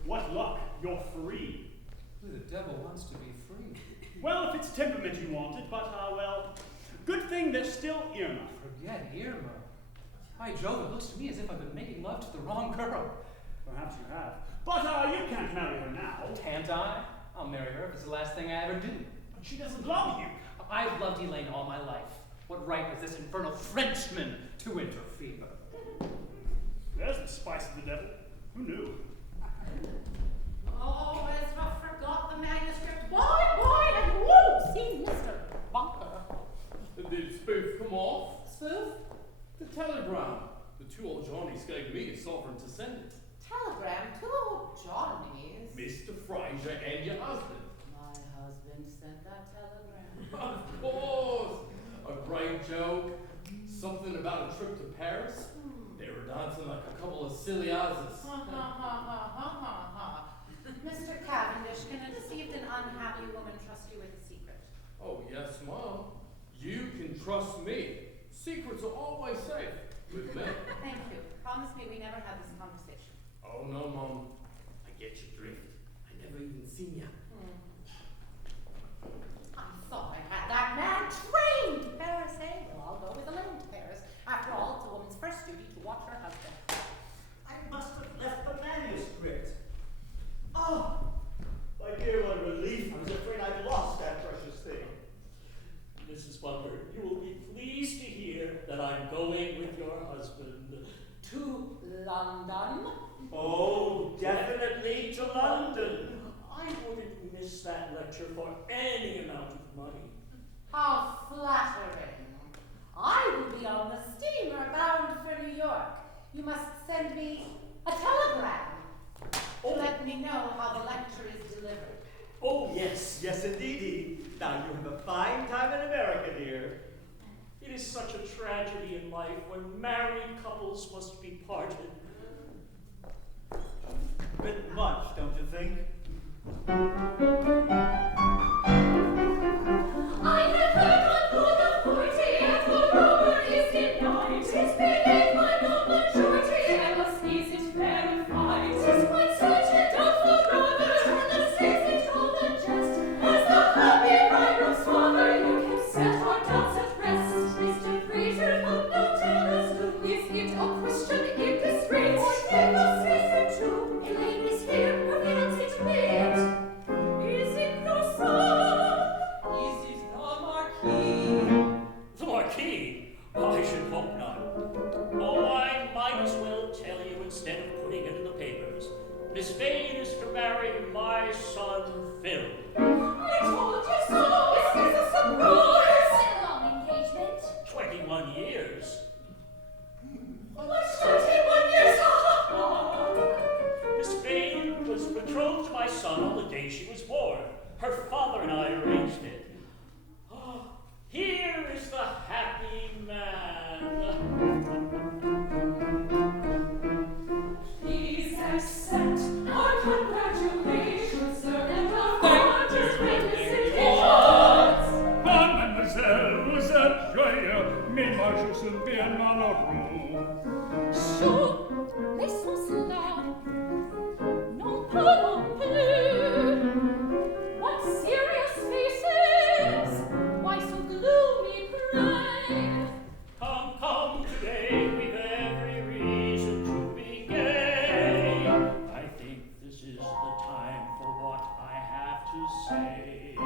What luck, you're free. Who the devil wants to be free? Well, if it's temperament you wanted, but, well, good thing there's still Irma. Forget Irma. By Jove, it looks to me as if I've been making love to the wrong girl. Perhaps you have. But, you can't marry her now. Can't I? I'll marry her if it's the last thing I ever do. But she doesn't love you. I've loved Elaine all my life. What right has this infernal Frenchman to interfere? There's the spice of the devil. Who knew? Oh, Ezra forgot the manuscript. Boy, and woo! See, Mr. Bunker. Did spoof come off? Spoof? The telegram. The two old Johnnies gave me a sovereign to send it. Telegram to old Johnnies. Mr. Fraser and your husband. My husband sent that telegram. Of course! A great joke. Something about a trip to Paris. They were dancing like a couple of silly asses. Ha ha ha ha ha ha ha. Mr. Cavendish, can a deceived and unhappy woman trust you with a secret? Oh, yes, Mom. You can trust me. Secrets are always safe with me. Thank you. Promise me we never had this conversation. Oh, no, Mom. I get your drift. I never even seen ya. I thought I had that man trained to Paris, eh? Well, I'll go with Elaine to Paris. After all, it's a woman's first duty to watch her husband. I must have left the manuscript. Oh, my dear, what a relief. I was afraid I'd lost that precious thing. Mrs. Bunker, you will be pleased to hear that I'm going with your husband. To London? Oh, definitely to London. I wouldn't miss that lecture for any amount of money. How flattering. I will be on the steamer bound for New York. You must send me a telegram to let me know how the lecture is delivered. Oh, yes. Yes, indeedy. Now you have a fine time in America, dear. It is such a tragedy in life when married couples must be parted. Bit much, don't you think? I have heard on board the 40th, for rumor is denied. 'Tis believed by no majority, and must needs it verified. 'Tis quite certain, doubtful rather, and the says it all the jest. As the happy bridegroom's father, you can set our doubts at rest. Mr. Fraser, hope no tell us, is it a question in disgrace? Or give us reason to, Elaine is here, her fiancé to meet. Is it no son? Is it the Marquis? The Marquis? I should hope not. Oh, I might as well tell you instead of putting it in the papers. Miss Vane is to marry my son, Phil. I told you so! This is a surprise! Quite a long engagement. 21 years. What's 21 years? Miss Vane was betrothed to my son on the day she was born. Her father and I arranged it. Oh, here is the happy man. Please accept our congratulations, sir, and our heartiest felicitations. Mademoiselle, vous êtes joyeux, mais moi je suis bien malheureux. Chou, laissons cela. Non parlons plus. What serious faces? Why so gloomy, pray? Come, come, today we've every reason to be gay. I think this is the time for what I have to say.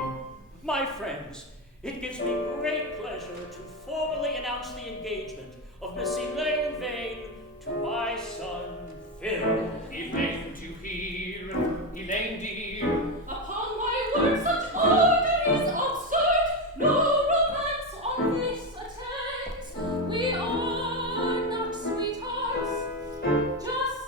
My friends, it gives me great pleasure to formally announce the engagement of Miss Elaine Vane to my son, Phil. Elaine to hear, Elaine dear. Upon my word, such order is absurd. No romance on this attempt. We are not sweethearts, just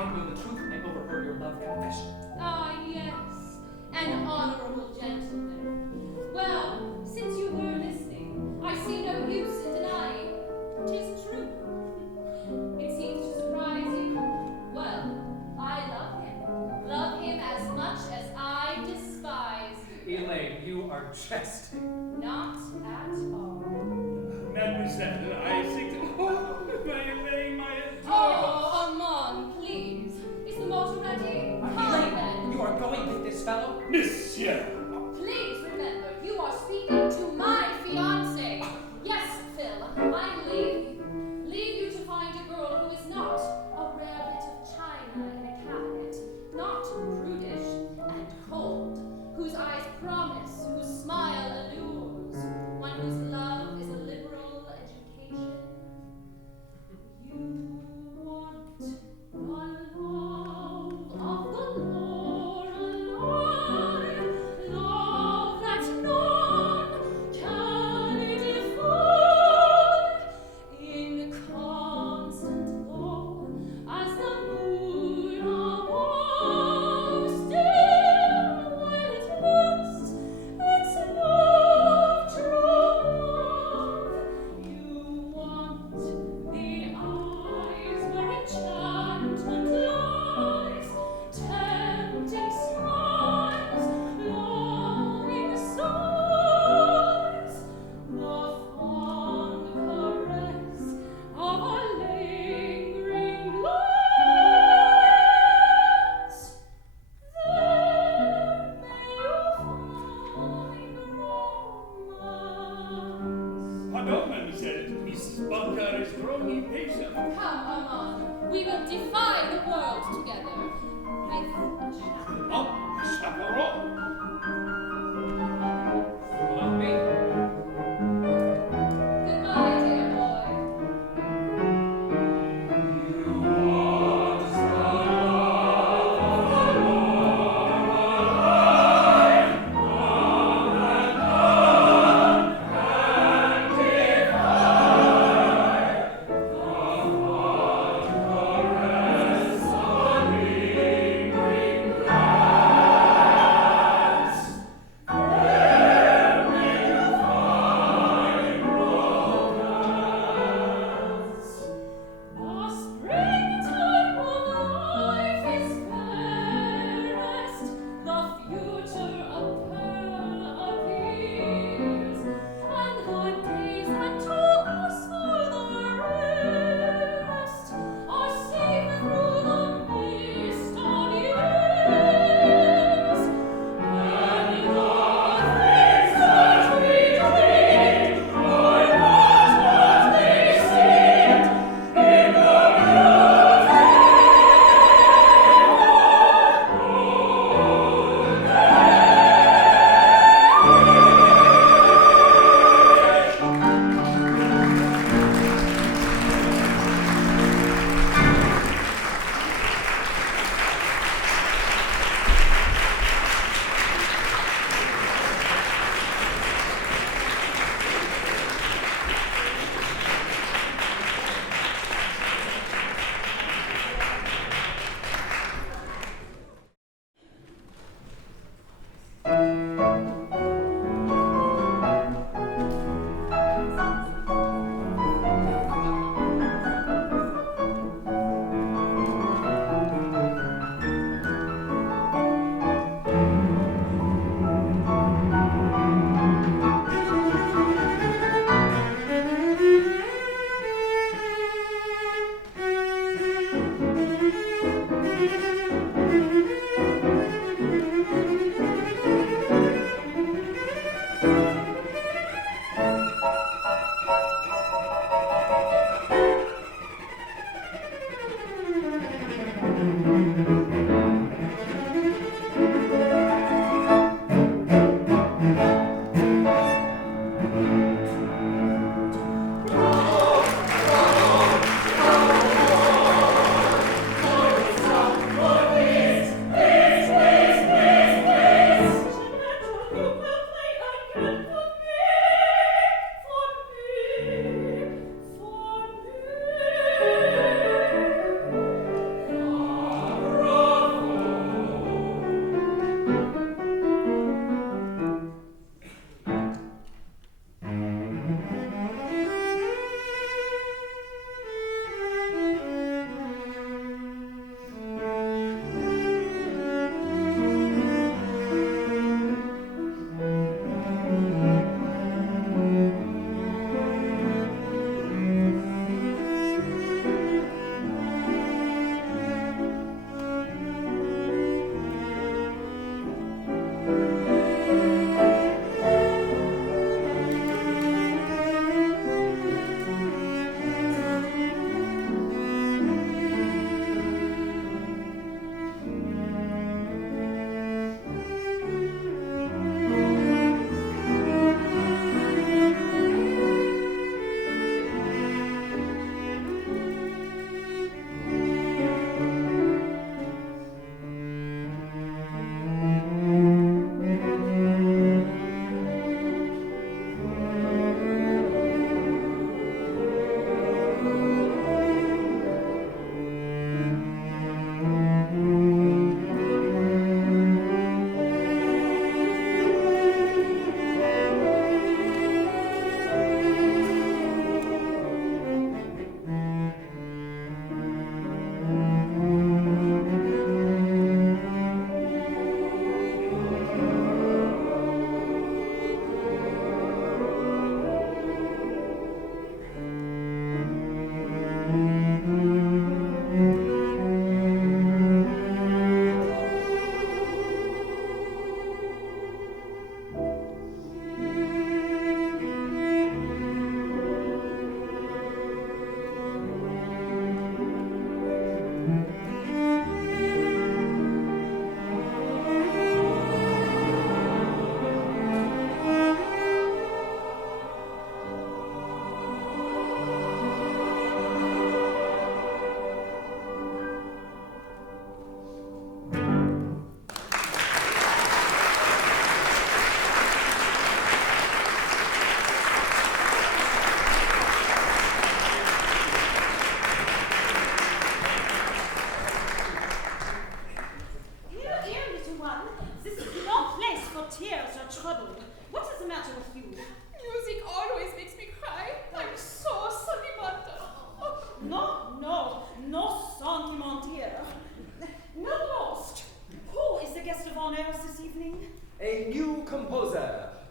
I know the truth and overheard your love confession. Ah, yes, an honorable gentleman. Well, since you were listening, I see no use in denying. 'Tis true. It seems to surprise you. Well, I love him. Love him as much as I despise you. Elaine, you are jesting. Not at all. Mademoiselle, I think... Oh, my Elaine, my adorable... Oh, Armand, please. Is the motor ready? Come then. You are going with this fellow? Monsieur! Please remember, you are speaking to my fiancé. Yes, Phil, I leave you. Leave you to find a girl who is not a rare bit of china in a cabinet, not prudish and cold, whose eyes promise, whose smile allures, one whose love is a liberal education. You want the love of the Lord alone,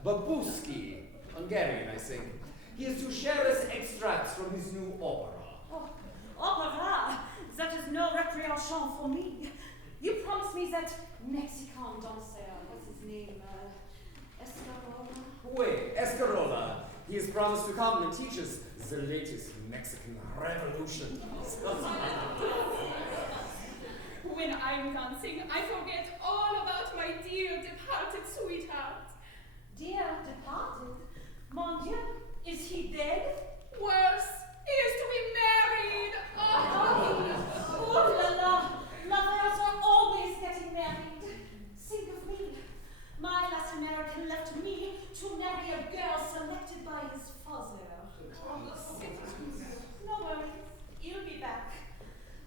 Babuski, Hungarian, I think. He is to share us extracts from his new opera. Oh, opera! That is no recreation for me. You promised me that Mexican dancer, what's his name? Escarola? Wait, Escarola. He has promised to come and teach us the latest Mexican revolution. When I'm dancing, I forget all about my dear departed sweetheart. Dear departed? Mon Dieu, is he dead? Worse, he is to be married. Oh la la, lovers are always getting married. Think of me. My last American left me to marry a girl selected by his father. No worries, he'll be back.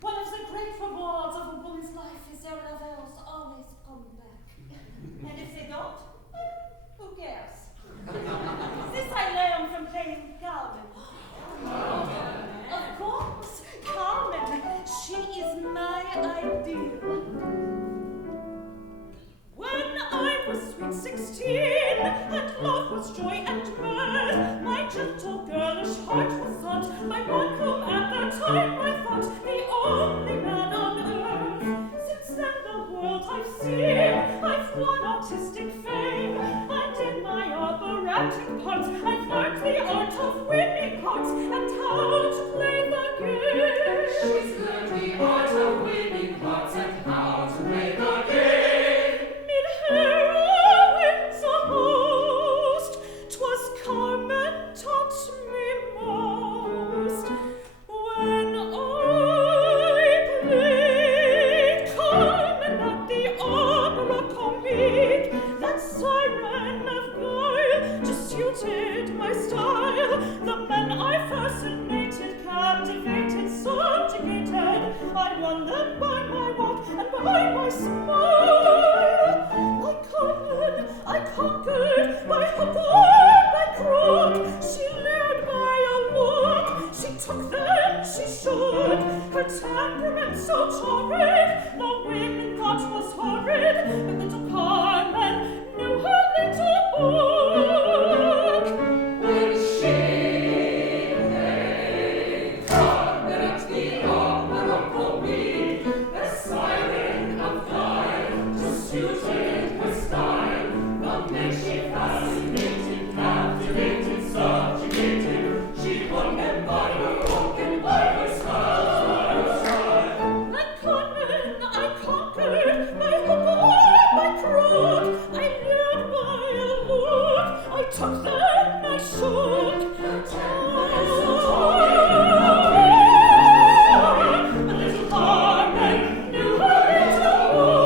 One of the great rewards of a woman's life is their lovers always come back. And if they don't, who cares? This I learned from playing Carmen. Of course, Carmen. She is my ideal. When I was sweet 16, and love was joy and mirth, my gentle girlish heart was thought by one whom at that time I thought the only man on earth. Since then the world I've seen, I've won artistic fame, and in my operatic parts I've learned the art of winning hearts and how to play the game. She's learned the art of winning hearts and how to play the game. Heroines a host, 'twas Carmen taught me most. When I played Carmen at the Opera Comique, that siren of guile just suited my style. The men I fascinated, captivated, subjugated, I won them by my walk and by my smile. I conquered by hook or by crook. She lured by a look. She took then she shook. Her temperament so torrid, the women thought was horrid, but little Carmen knew her little book. When she played Carmen at the Opera Comique, the siren of guile just suited her style. Then she fascinated, captivated, subjugated. She won them by her walk and by her style. Like Carmen, I conquered by hook or by crook. I lured by a look. I took them, I shook. Her temperament so torrid, but little Carmen knew her little book.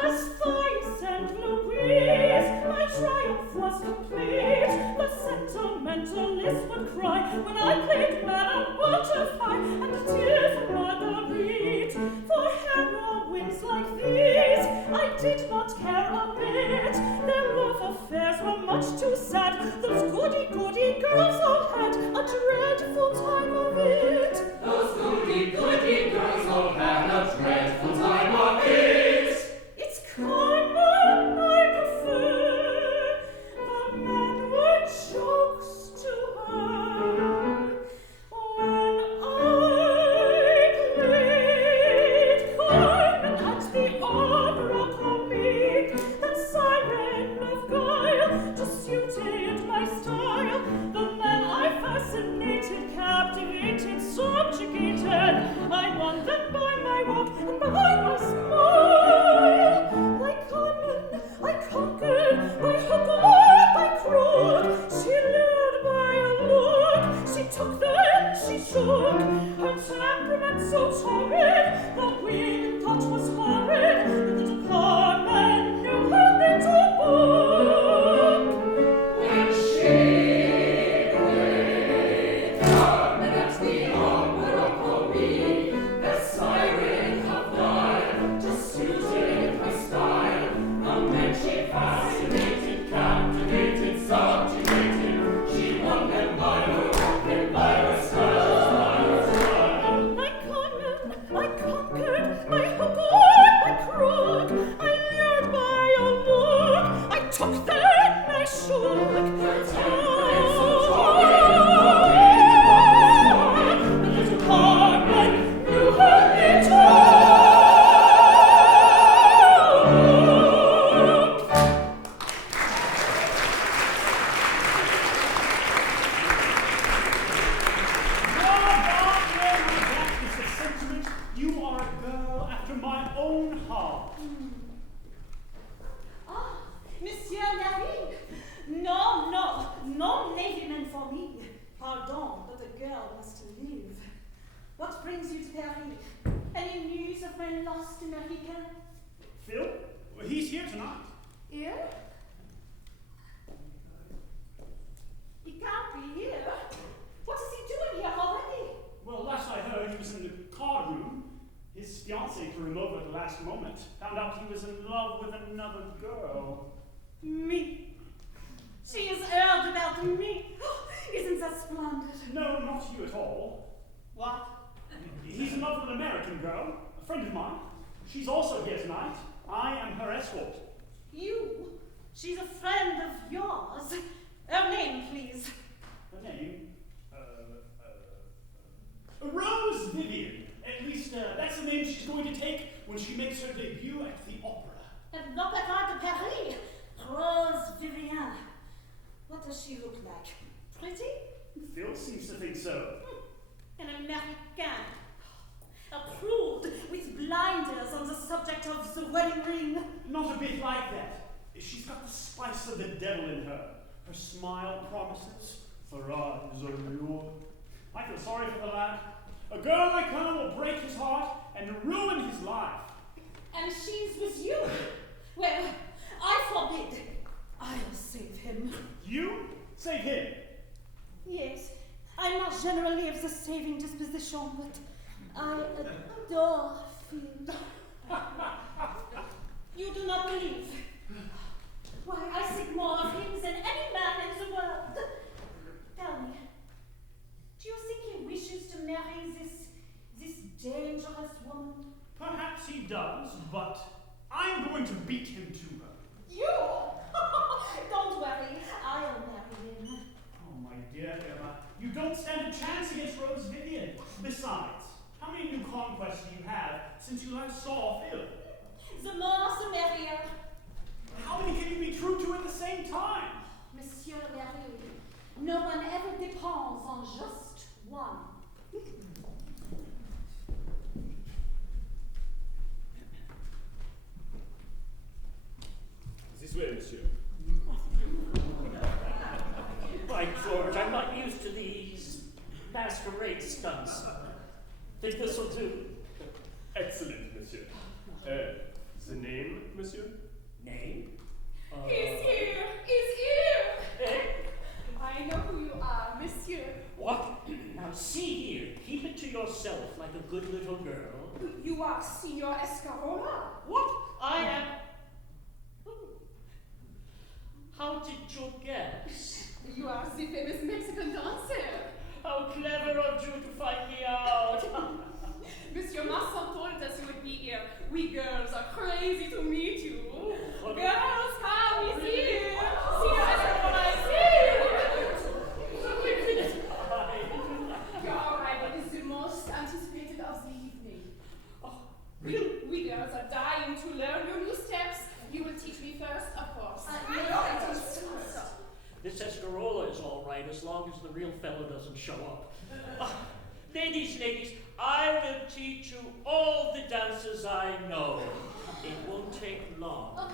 As Thais and Louise, my triumph was complete. The sentimentalist would cry when I played Madame Butterfly and Dear Marguerite. For heroines like these, I did not care a bit. Their love affairs were much too sad. Those goody-goody girls all had a dreadful time of it. Those goody-goody girls all had a dreadful time of it. It's Carmen I prefer. The men were jokes to her. When I played Carmen at the Opera Comique, that siren of guile just suited my style. The men I fascinated, captivated, subjugated, I won them by my walk and by my smile. Like Carmen, I conquered by hook or by crook. She lured by a look. She took then she shook. Her temperament so torrid, the women thought was horrid. The little Carmen knew her little book. When she played Carmen at the Opera Comique, the siren of guile just suited her style. The men she fascinated, captivated, subjugated. She won them by her walk and by her style. Like Carmen, I conquered What brings you to Paris? Any news of my lost American? Phil? Well, he's here tonight. Here? He can't be here. What is he doing here already? Well, last I heard, he was in the card room. His fiancée threw him over at the last moment. Found out he was in love with another girl. Me. She has heard about me. Isn't that splendid? No, not you at all. What? He's in love with an American girl, a friend of mine. She's also here tonight. I am her escort. You? She's a friend of yours. Her name, please. Her name? Rose Vivian. At least, that's the name she's going to take when she makes her debut at the opera. At l'Opéra de Paris. Rose Vivian. What does she look like? Pretty? Phil seems to think so. An American. Approved with blinders on the subject of the wedding ring. Not a bit like that. She's got the spice of the devil in her. Her smile promises, Farah is a reward. I feel sorry for the lad. A girl like her will break his heart and ruin his life. And she's with you. Well, I forbid. I'll save him. You? Save him? Yes, I'm not generally of the saving disposition, but I adore Phil. You do not believe? Why, I think more of him than any man in the world. Tell me, do you think he wishes to marry this dangerous woman? Perhaps he does, but I'm going to beat him to her. You? Don't worry, I'll marry him. Oh, my dear Emma, you don't stand a chance against Rose Vivian. Besides, how many new conquests do you have since you last saw Phil? The more the merrier. How many can you be true to at the same time? Monsieur Larry, no one ever depends on just one. This way, monsieur. By George, I'm not used to these masquerade stunts. Think this will do? Excellent, monsieur. The name, monsieur? Name? He's here! He's here! Eh? I know who you are, monsieur. What? Now see here, keep it to yourself like a good little girl. You are Signor Escarola. What? I am... How did you guess? You are the famous Mexican dancer. How clever of you to find me out. Monsieur Masson told us you would be here. We girls are crazy to meet you. Girls, come, he's here. Signor Escarola is here. Your arrival is the most anticipated of the evening. Oh, really? We girls are dying to learn your new steps. You will teach me first, of course. This Escarola is all right as long as the real fellow doesn't show up. Ladies, I will teach you all the dances I know. It won't take long.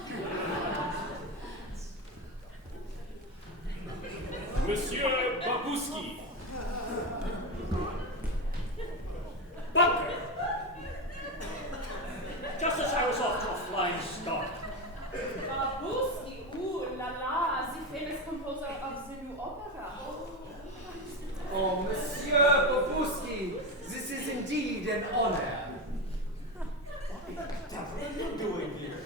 Monsieur Babuski. Bunker! Just as I was off to a flying start. Babuski, ooh la la, the famous composer of the new opera. Oh, Monsieur Babuski, this is indeed an honor. What the devil are you doing here?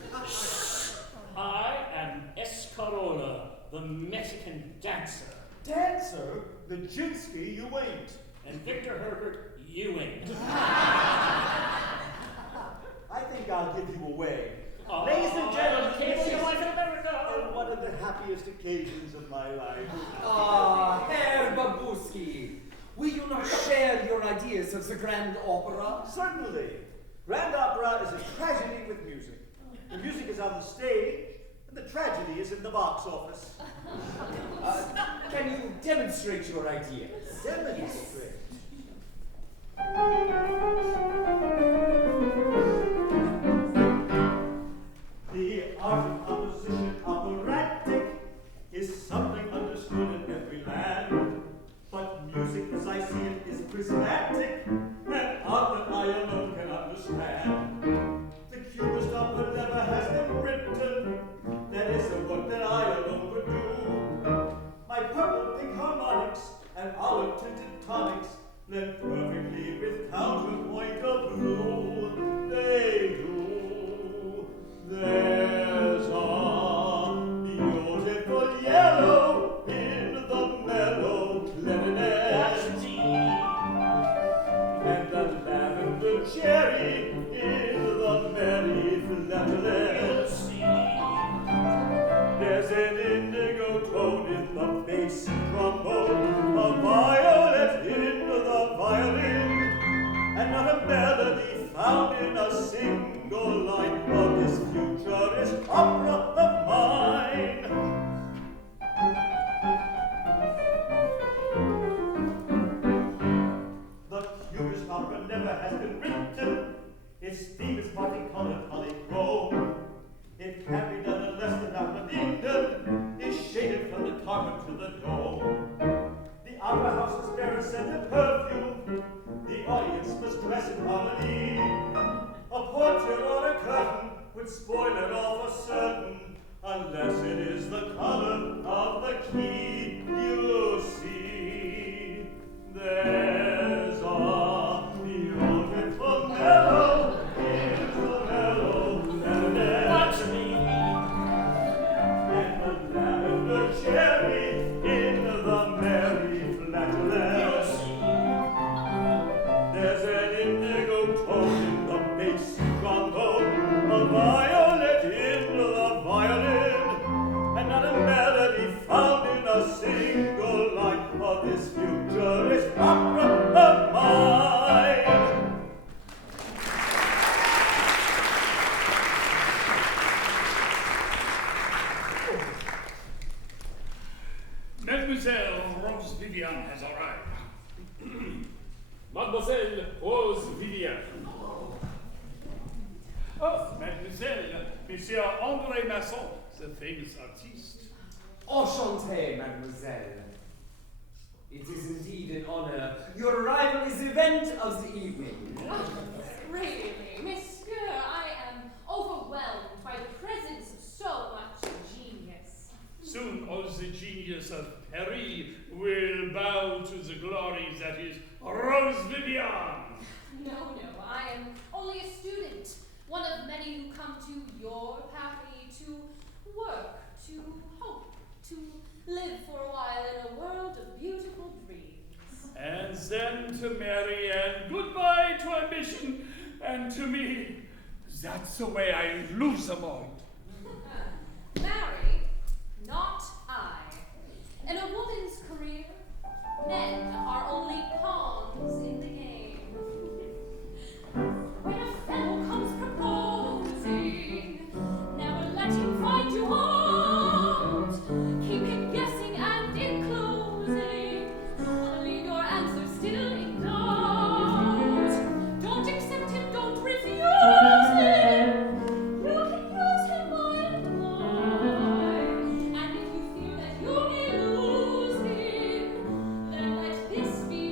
I am Escarola, the Mexican dancer. Dancer? The Jinsky you ain't. And Victor Herbert, you ain't. I think I'll give you away. Oh, Ladies and gentlemen, cable this your is wife in America. one of the happiest occasions of my life. Ah, Herr Babuski, will you not share your ideas of the grand opera? Certainly. Grand opera is a tragedy with music. The music is on the stage, and the tragedy is in the box office. Can you demonstrate your ideas? Demonstrate. The art of composition operatic is something understood in every land. But music, as I see it, is prismatic, and tonics, blend perfectly with counterpoint of blue. They do. There's a beautiful yellow in the mellow cleanliness, and the lavender cherry in the merry flatulence. There's an indigo tone in the bass trombone, a violet in the violin, and not a melody found in a single line of this futurist opera of mine. The Cubist opera never has been written. Its theme is multicolored polychrome. It can't be done unless the down England is shaded from the carpet to the dome. The opera house must bear a scent of perfume. The audience must dress in harmony. A portrait or a curtain would spoil it all for certain, unless it is the color of the key. You see, there's a beautiful mellow in the mellow melody. Watch me. And the lavender cherry in the merry flatulence. There's an indigo tone in the bass trombone, a violet in the violin, and not a melody found in a single line of this futurist opera of mine. Mademoiselle Rose Vivian has arrived. Mademoiselle Rose Vivian. Oh, Mademoiselle, Monsieur André Masson, the famous artiste. Enchanté, mademoiselle. It is indeed an honor. Your arrival is the event of the evening. Really, monsieur, I am overwhelmed by the presence of so much genius. Soon all the genius of Paris will bow to the glories that is Rose Vivian. No, I am only a student, one of many who come to your Paris to work, to hope, to live for a while in a world of beautiful dreams. And then to marry, and goodbye to ambition, and to me. That's the way I lose them all. Marry, not I. In a woman's career, men are only pawns in the game. When a fellow comes proposing, never let him find you out. Keep him guessing and in closing, leave your answer still in doubt. Don't accept him, don't refuse him. You can use him by and by. And if you feel that you may lose him, then let this be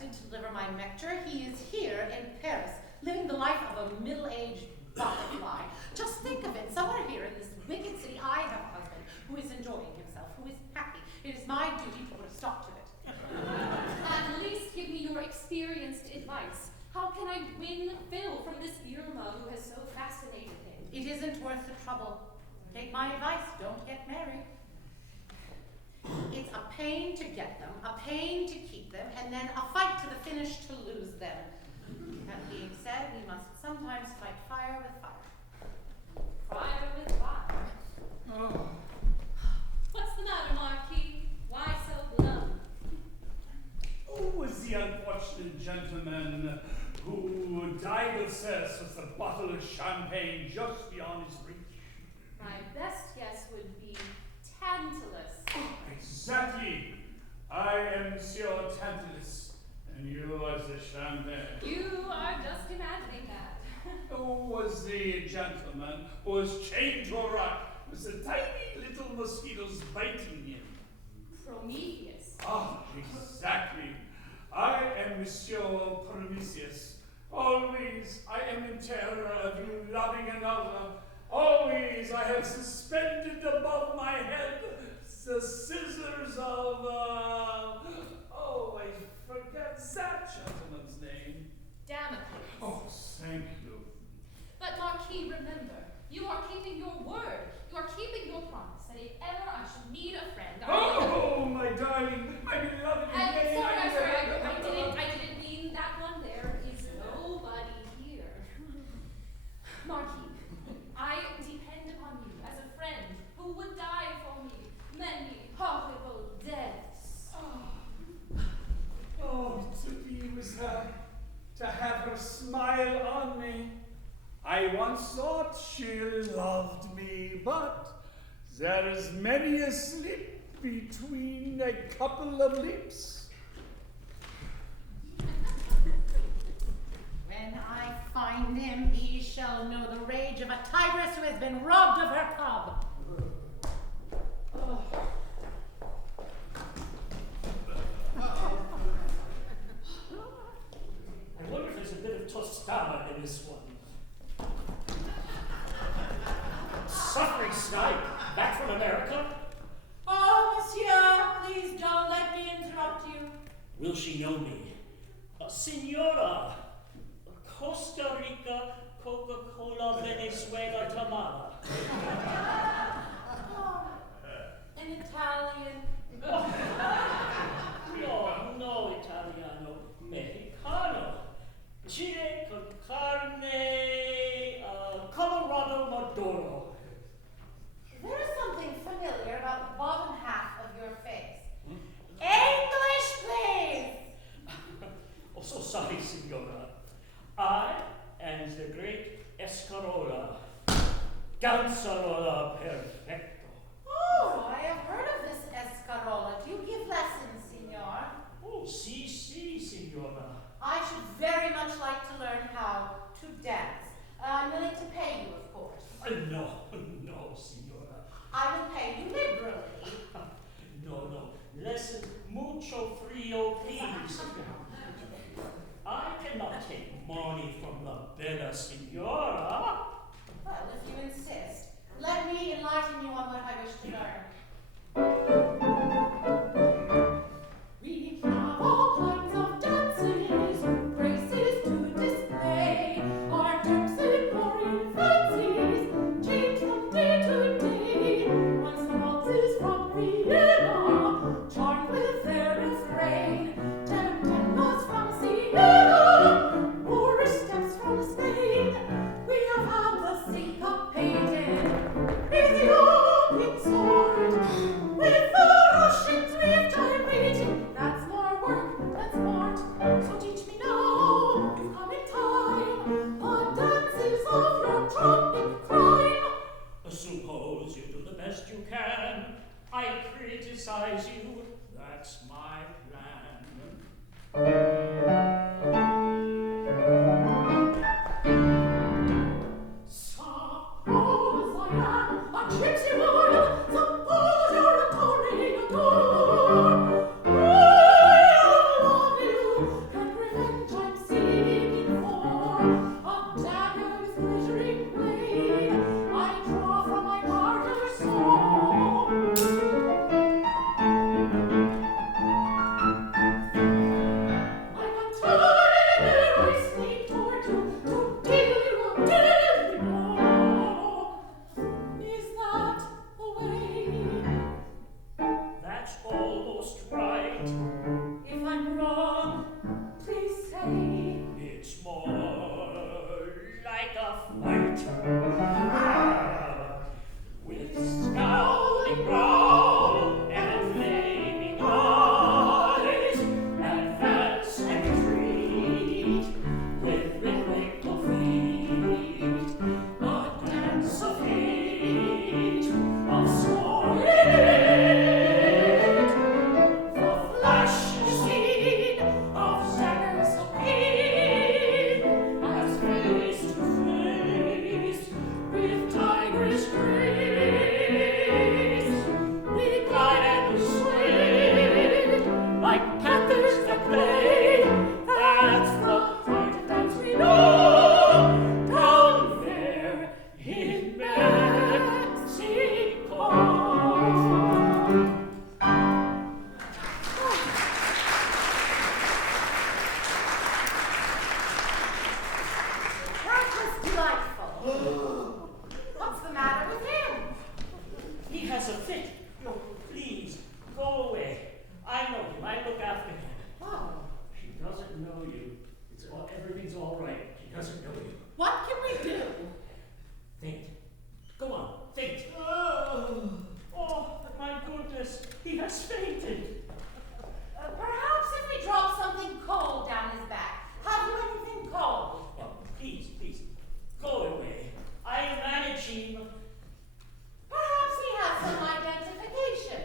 requested to deliver my nectar. He is here in Paris, living the life of a middle-aged butterfly. Just think of it, somewhere here in this wicked city, I have a husband who is enjoying himself, who is happy. It is my duty to put a stop to it. At least give me your experienced advice. How can I win Phil from this Irma who has so fascinated him? It isn't worth the trouble. Take my advice, don't get married. It's a pain to get them, a pain to keep them, and then a fight to the finish to lose them. That being said, we must sometimes fight fire with fire. Fire with fire. Oh. What's the matter, Marquis? Why so glum? Who was the unfortunate gentleman who died of thirst with a bottle of champagne just beyond his reach? My best guess would be Tantalus. Exactly. I am Monsieur Tantalus, and you are the champagne. You are just imagining that. Who was the gentleman who was chained to a rock with the tiny little mosquitoes biting him? Prometheus. Ah, exactly. I am Monsieur Prometheus. Always I am in terror of you loving another. Always I have suspended above my head the scissors of, I forget that gentleman's name. Damocles. Oh, thank you. But Marquis, remember, you are keeping your word. You are keeping your promise that if ever I should need a friend, Oh, my darling, my beloved I'm Elaine, sorry, I didn't mean that one. There is nobody here. Marquis, I depend upon you as a friend who would die for me many horrible deaths. Oh, to be with her, to have her smile on me. I once thought she loved me, but there is many a slip between a couple of lips. When I find him, he shall know the rage of a tigress who has been robbed of her cub. I wonder if there's a bit of Toscana in this one. Suffering snipe, back from America? Oh, monsieur, please don't let me interrupt you. Will she know me? Senora, Costa Rica, Coca-Cola, Venezuela, Tamara. Oh, an Italian. No Italiano, Mexicano. Chile con carne, Colorado Maduro. There is something familiar about the bottom half of your face. English, please! Oh, so sorry, Signora. I am the great Escarola, Danzarola Perfecto. Oh, I have heard of this Escarola. Do you give lessons, signor? Oh, si, Signora. I should very much like to learn how to dance. I'm willing to pay you, of course. No, Signora. I will pay you liberally. No. Lesson mucho frio, please. I cannot take money from the bella Signora. Well, if you insist, let me enlighten you on what I wish to learn. We have all kinds of dances, graces to display. Our tricks and glorious fancies change from day to day. One waltzes from Vienna, charmed with their refrain. Tango's from Siena, Moorish steps from Spain. We have had the syncopated Ethiopian sword. With the Russians we've gyrated. That's more work, that's art. So teach me now, you've come in time. The dances of your tropic crime. Suppose you do the best you can. I criticize you. That's my plan. Suppose I am a gypsy woman. Suppose you're a toreador. I love you. has a fit. No, please, go away. I know him. I look after him. Oh. She doesn't know you. Everything's all right. She doesn't know you. What can we do? Faint. Go on, faint. Oh, my goodness. He has fainted. Perhaps if we drop something cold down his back. Have you anything cold? Oh, please, go away. I'll manage him. Perhaps he has some identification.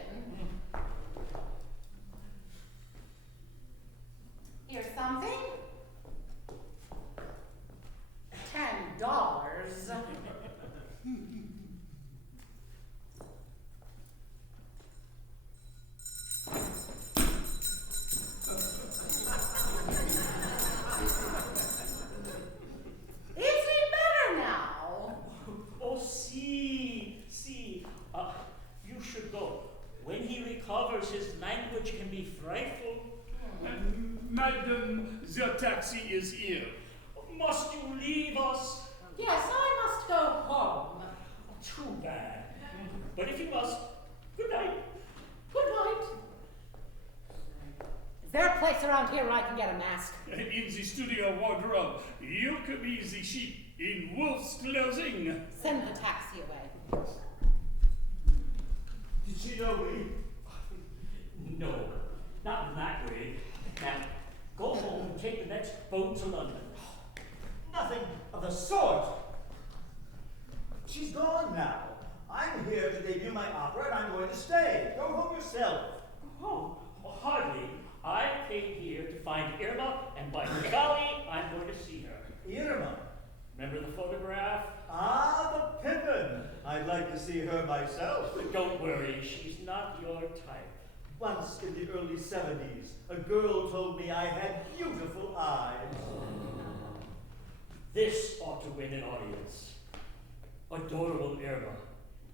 Here's something. $10. Is he better now? Oh, see. You should go. When he recovers, his language can be frightful. Madam, the taxi is here. Must you leave us? Yes, I must go home. Too bad. But if you must, good night. Good night. Is there a place around here where I can get a mask? In the studio wardrobe, you could be the sheep in wolf's clothing. Send the taxi away. Did she know me? No, not in that way. Now, go home and take the next boat to London. Nothing of the sort. She's gone now. I'm here to debut my opera and I'm going to stay. Go home yourself. Oh, hardly. I came here to find Irma, and by golly, I'm going to see her. Irma? Remember the photograph? Ah, the Pippin. I'd like to see her myself. Don't worry, she's not your type. Once in the early 70s, a girl told me I had beautiful eyes. This ought to win an audience. Adorable Irma,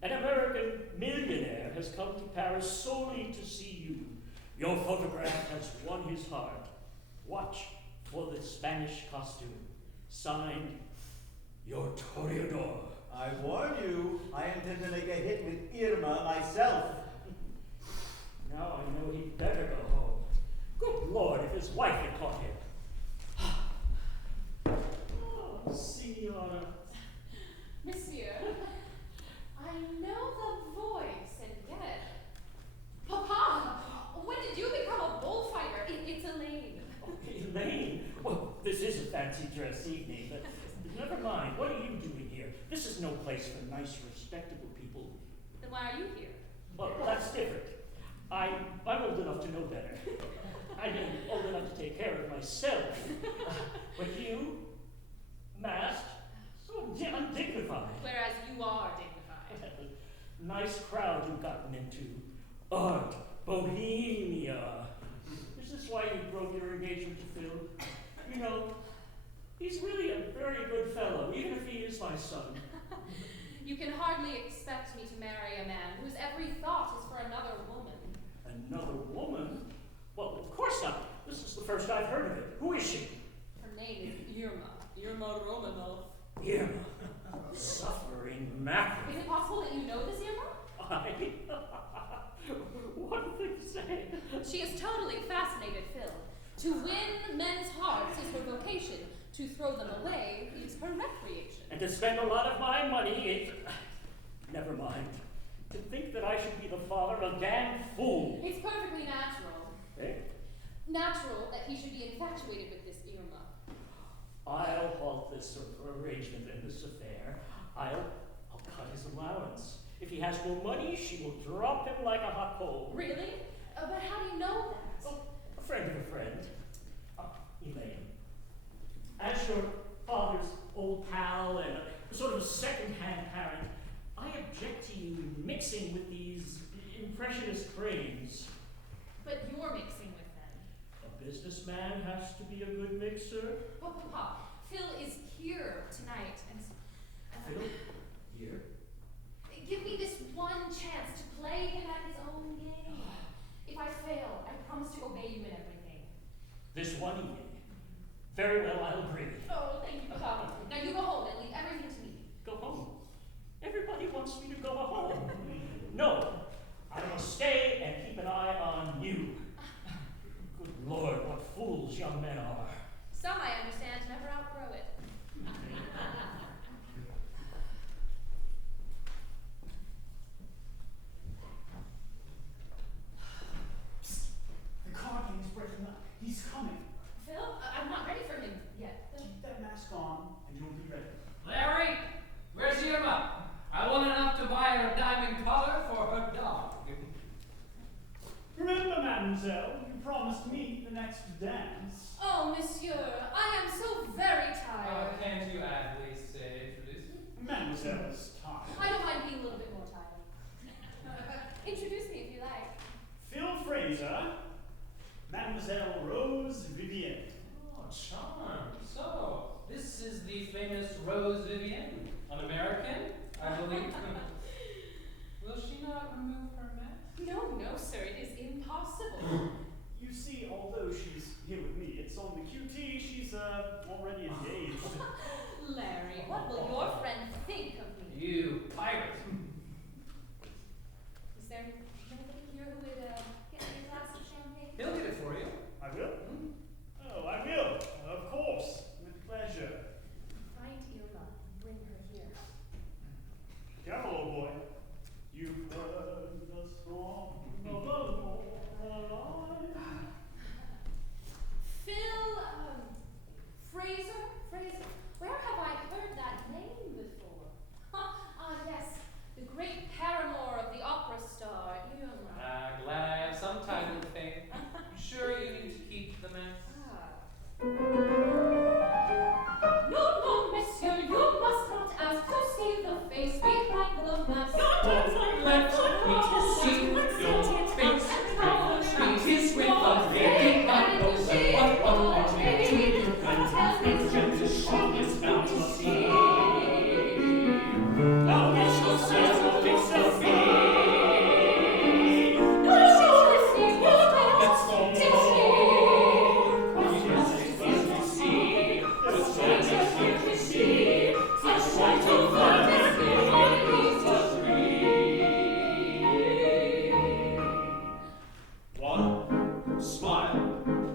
an American millionaire has come to Paris solely to see you. Your photograph has won his heart. Watch for the Spanish costume. Signed, your Toreador. I warn you, I intend to make a hit with Irma myself. Now I know he'd better go home. Good Lord, if his wife had caught him. Oh, Signora. Monsieur, I know the voice, and yet... Papa, when did you become a bullfighter? It's Elaine. Oh, Elaine? Well, this is a fancy dress evening, but never mind. What are you doing here? This is no place for nice, respectable people. Then why are you here? Well, that's different. I'm old enough to know better. I'm old enough to take care of myself. But you, masked, so undignified. Whereas you are dignified. Nice crowd you've gotten into. Art, Bohemia. Is this why you broke your engagement to Phil? You know, he's really a very good fellow, even if he is my son. You can hardly expect me to marry a man whose every thought is for another woman. Another woman? Well, of course not. This is the first I've heard of it. Who is she? Her name is Irma. Irma Romanov. Irma. Suffering mackerel. Is it possible that you know this Irma? What a thing to say. She is totally fascinated, Phil. To win men's hearts is her vocation. To throw them away is her recreation. And to spend a lot of my money is... Never mind. To think that I should be the father of a damn fool. It's perfectly natural. Eh? Natural that he should be infatuated with this Irma. I'll halt this arrangement and this affair. I'll cut his allowance. If he has no money, she will drop him like a hot coal. Really? But how do you know that? Oh, a friend of a friend. Elaine. As your father's old pal and a sort of a second-hand parent, I object to you mixing with these impressionist cranes. But you're mixing with them. A businessman has to be a good mixer. Oh, Papa, Phil is here tonight, and Phil? Here? give me this one chance to play him at his own game. If I fail, I promise to obey you in everything. This one evening. Very well, I'll agree. Oh, thank you, Papa. Now you go home and leave everything to me. Go home? Everybody wants me to go home. No, Mademoiselle, you promised me the next dance. Oh, monsieur, I am so very tired. Can't you at least introduce me? Mademoiselle's tired. I don't mind being a little bit more tired. Introduce me if you like. Phil Fraser, Mademoiselle Rose Vivienne. Oh, charm. So, this is the famous Rose Vivienne, an American, I believe. Will she not remove her mask? No, no, sir, it is impossible. You see, although she's here with me, it's on the QT, she's already engaged. Larry, what will your friend think of me? You pirate. Is there nobody here who would get me a glass of champagne? He'll get it for you. I will? Oh, I will. Of course. With pleasure. Find Irma. Bring her here. Careful, old boy. You've heard the song of the Lorelei. Phil, Fraser, where have I heard that name before? Yes, the great paramour of the opera star, Irma. Glad I have some title of fame. You sure you need to keep the mask? No, monsieur, you must not ask to see the face behind the mask. Let me see your face. Speak with a lady, I know what I do. And the song is bound to see. Now we shall see the face of me. Let's go. One smile,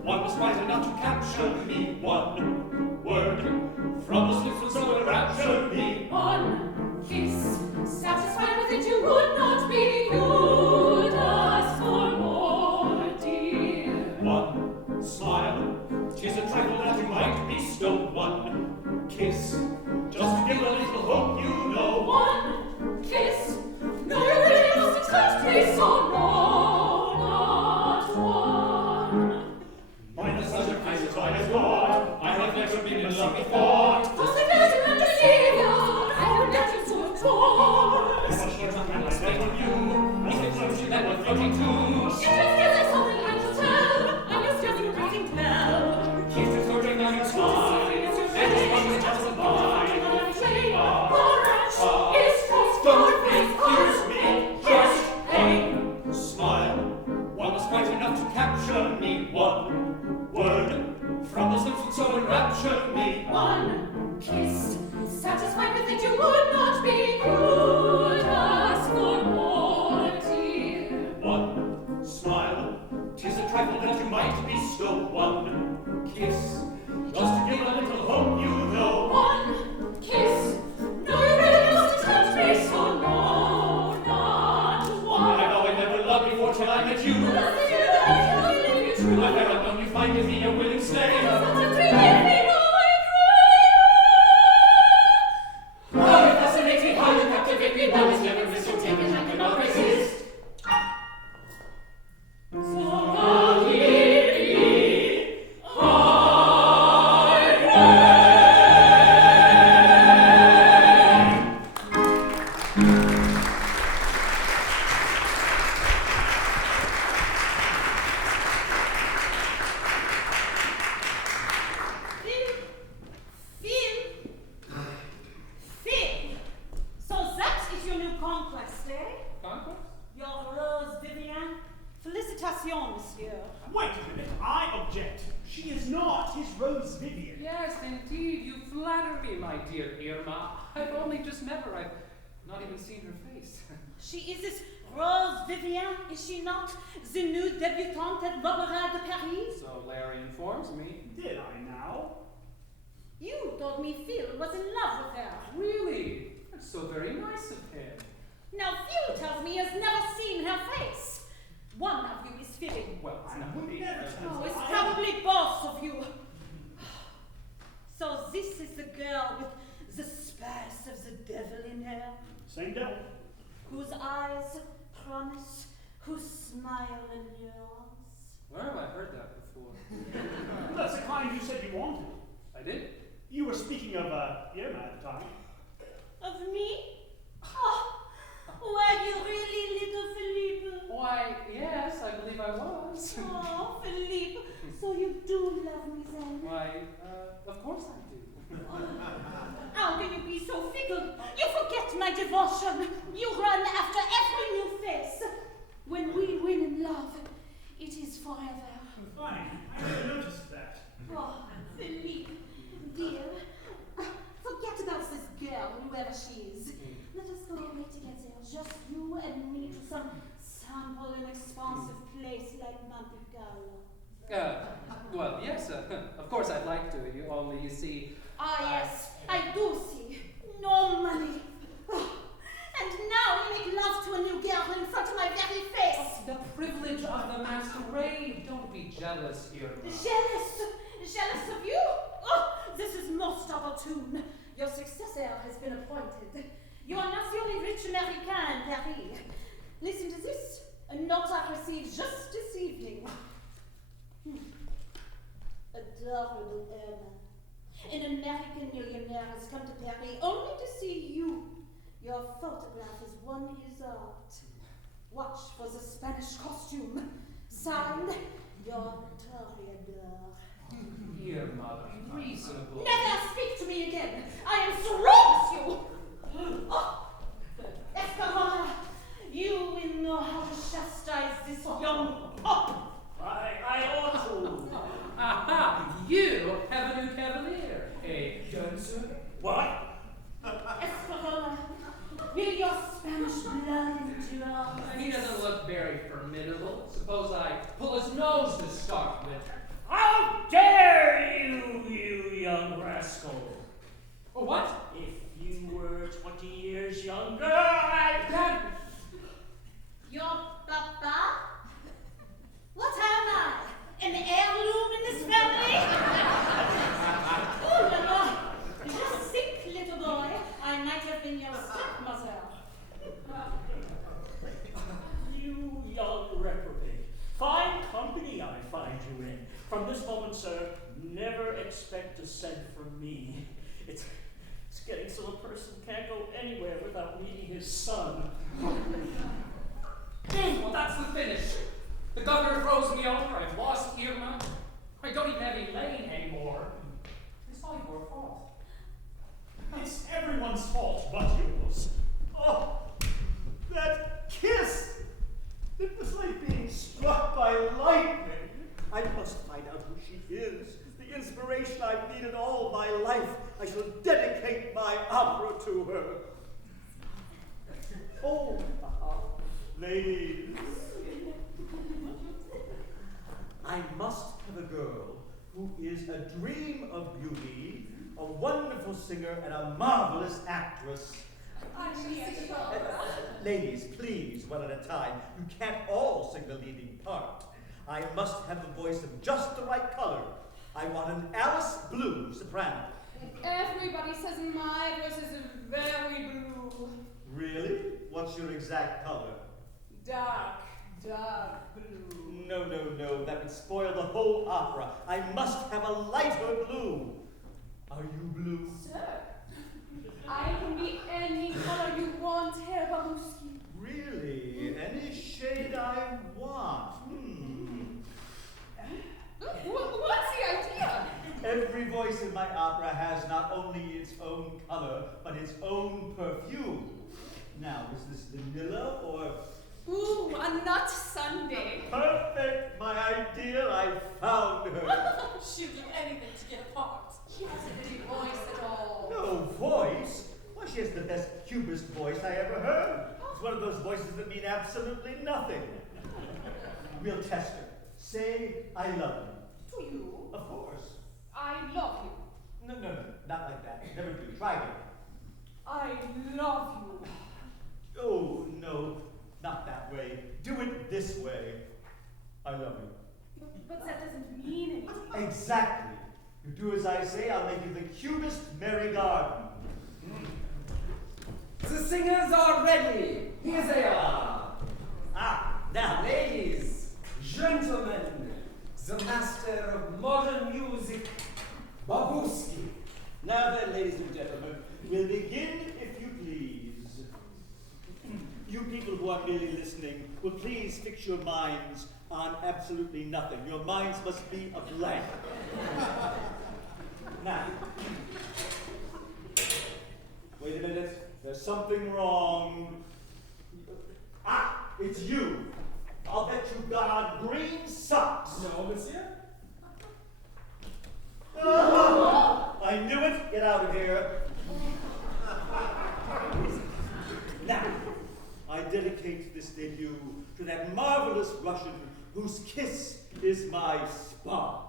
one was wise enough to capture me. One word from his lips would so enrapture me. One kiss, satisfied with it, you would not be. You'd ask for more, dear. One smile, 'tis a trifle that you might bestow. One kiss, just to give a little hope, you know. One kiss, no, you really must expect me, so no, not one. Mine is such a kind of I have got. I have never been in love before. Does it let you understand? I would let you to adore. I must short of my life on you. Is it something that we're floating to? If it's something I can tell, I'm just getting greeting now. Keep the curtain on your spine, and as long as just a mine. Don't refuse me, just a smile. One was quite enough to capture me. One word from those lips would so enrapture me. One kiss, satisfied with it, you would not be. Could ask for more, dear. One smile, 'tis a trifle that you might bestow. One kiss, just to give a little hope, you know. One kiss, no, you really must accept me, so no, not one. I know I never loved before till I met you. I've never known you find in me a willing slave. How you fascinate me, how you captivate me, one is never missed or taken, I cannot resist. So give me Phil! So that is your new conquest, eh? Conquest? Your Rose Vivienne? Félicitations, monsieur. Wait a minute, I object. She is not his Rose Vivienne. Yes, indeed. You flatter me, my dear Irma. I've only just met her. I've not even seen her face. She is this Rose Vivienne, is she not? The new debutante at l'Opéra de Paris? So Larry informs me. Did I now? You told me Phil was in love with her. Really? That's so very nice of him. Now Phil tells me he has never seen her face. One of you is fibbing. Well, it's I not would me. never tell Oh, you. it's I- probably both of you. So this is the girl with the spurs of the devil in her, Same devil. whose eyes promise, whose smile allures. Where have I heard that before? That's the kind you said you wanted. I did? You were speaking of Irma at the time. Of me? Oh, were you really, little Philippe? Why, yes, I believe I was. Oh, Philippe, so you do love me then? Why, of course I do. How can you be so fickle? You forget my devotion. You run after every new face. When we win in love, it is forever. Funny, I never noticed that. Oh, Philippe, dear, forget about this girl, whoever she is. Let us go away together, just you and me, to some simple and expansive place like Monte Carlo. Well, yes, of course I'd like to. You only, you see... Yes, I do see. No money. And now you make love to a new girl in front of my very face. The privilege of the masquerade. Don't be jealous here. Jealous? Jealous of you? Oh, this is most opportune. Your successor has been appointed. You are not the only rich American in Paris. Listen to this. A note I received just this evening. Adorable Irma. An American millionaire has come to Paris only to see you. Your photograph is one his art. Watch for the Spanish costume. Signed, your toreador. Dear mother, reasonable. Never speak to me again. I am through with you. Oh, Escamona, you will know how to chastise this young pup. I ought to. Aha! You have a new cavalier. A dancer? What? Escamona, will your Spanish blood endure? He doesn't look very formidable. Suppose I pull his nose to start with. How dare you, you young rascal? Oh, what? If you were 20 years younger, I'd... Your papa? What am I? An heirloom in this family? Oh, la la! Just think, little boy. I might have been your stepmother. You young reprobate. Fine company I find you in. From this moment, sir, never expect to send for me. It's getting so a person can't go anywhere without meeting his son. Well, that's the finish. The governor throws me over. I've lost Irma. I don't even have Elaine anymore. It's all your fault. It's everyone's fault but yours. Oh, that kiss! It was like being struck by lightning. I must find out who she is. The inspiration I've needed all my life. I shall dedicate my opera to her. Oh, ladies. I must have a girl who is a dream of beauty, a wonderful singer, and a marvelous actress. Ladies, please, one at a time. You can't all sing the leading part. I must have a voice of just the right color. I want an Alyce blue soprano. Everybody says my voice is very blue. Really? What's your exact color? Dark blue. No. That would spoil the whole opera. I must have a lighter blue. Are you blue? Sir, I can be any color you want, Herr Babuski. Really? Any shade I want? What's the idea? Every voice in my opera has not only its own color, but its own perfume. Now, is this vanilla or... Ooh, a nut sundae. Perfect, my ideal. I found her. She'll do anything to get a part. She hasn't any voice at all. No voice? Why, she has the best Cubist voice I ever heard. It's one of those voices that mean absolutely nothing. We'll test her. Say, I love you. To you? Of course. I love you. No, not like that. Never do. Try it. I love you. Oh, no, not that way. Do it this way. I love you. But that doesn't mean anything. Exactly. You do as I say, I'll make you the Cubist Merry Garden. The singers are ready. Here they are. Now, Ladies, gentlemen, please fix your minds on absolutely nothing. Your minds must be a blank. Now, wait a minute. There's something wrong. Ah, it's you. I'll bet you got on green socks. No, monsieur. I knew it. Get out of here. Now, I dedicate this debut to that marvelous Russian whose kiss is my spark.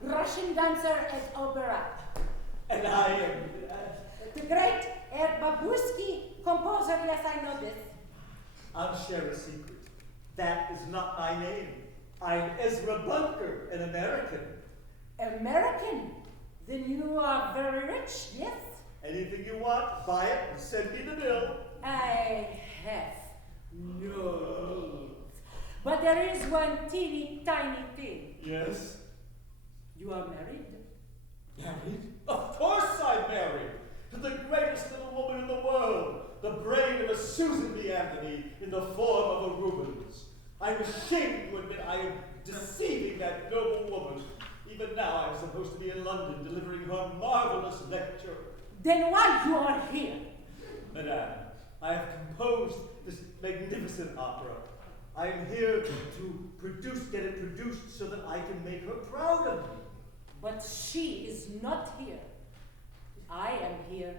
Russian dancer at opera. And I am... the great Babushki composer, yes, I know this. I'll share a secret. That is not my name. I'm Ezra Bunker, an American. American? Then you are very rich, yes? Anything you want, buy it and send me the bill. I have no needs. But there is one teeny tiny thing. Yes? You are married? Married? Of course I'm married! To the greatest little woman in the world, the brain of a Susan B. Anthony in the form of a Rubens. I'm ashamed to admit I am deceiving that noble woman. Even now I'm supposed to be in London delivering her marvelous lecture. Then why you are here? Madame, I have composed this magnificent opera. I am here to get it produced so that I can make her proud of me. But she is not here. I am here.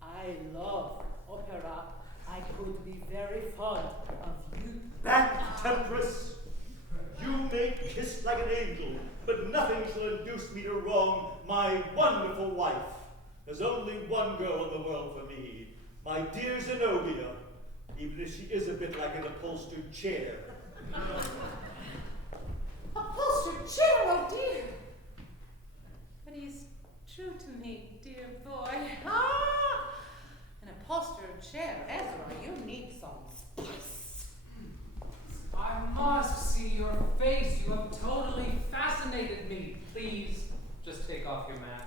I love opera. I could be very fond of you. Back, Temptress! You may kiss like an angel, but nothing shall induce me to wrong my wonderful wife. There's only one girl in the world for me, my dear Zenobia. even if she is a bit like an upholstered chair. Upholstered chair, oh dear! But he's true to me, dear boy. Ah! An upholstered chair, Ezra, you need some spice. I must see your face. You have totally fascinated me. Please, just take off your mask.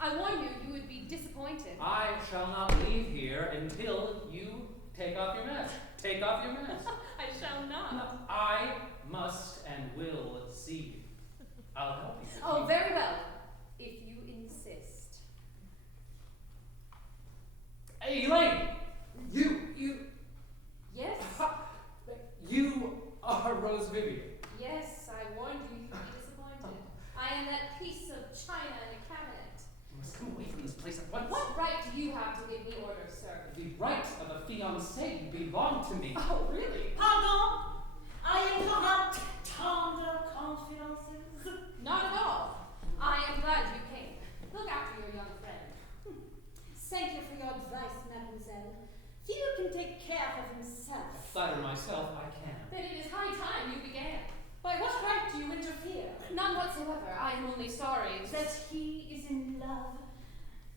I warn you, you would be disappointed. I shall not leave here until you take off your mask. Take off your mask. I shall not. No, I must and will see you. I'll help you. Oh, very well, if you insist. Hey, Elaine! You. Yes? You are Rose Vivian. Yes, I warned you, you'd be disappointed. I am that piece of china in a cabinet. You must come away from this place at once. What right do you have to give me orders, sir? The right of a fiancé belong to me. Oh, really? Pardon? I interrupt tender confidences. Not at all. I am glad you came. Look after your young friend. Thank you for your advice, mademoiselle. Phil can take care of himself. Flatter myself, I can. Then it is high time you began. By what right do you interfere? None whatsoever. I am only sorry That he is in love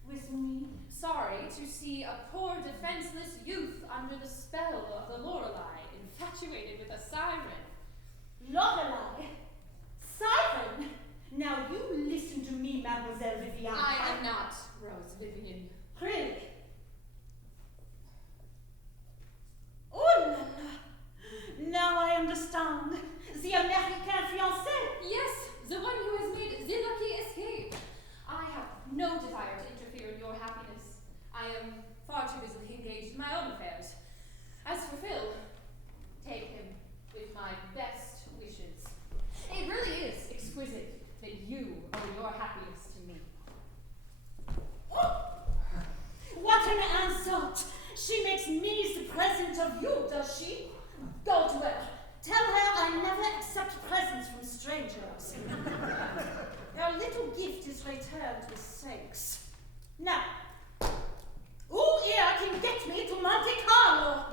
with me? sorry to see a poor defenseless youth under the spell of the Lorelei, infatuated with a siren. Lorelei? Siren? Now you listen to me, Mademoiselle Vivian. I am not Rose Vivian. Really? Oh la la! Now I understand. The American fiancé. Yes, the one who has made the lucky escape. I have no desire to interfere in your happiness. I am far too busily engaged in my own affairs. As for Phil, take him with my best wishes. It really is exquisite that you owe your happiness to me. Oh! What an insult! She makes me the present of you, does she? Go to her. Tell her I never accept presents from strangers. Her little gift is returned with thanks. Now, who here can get me to Monte Carlo?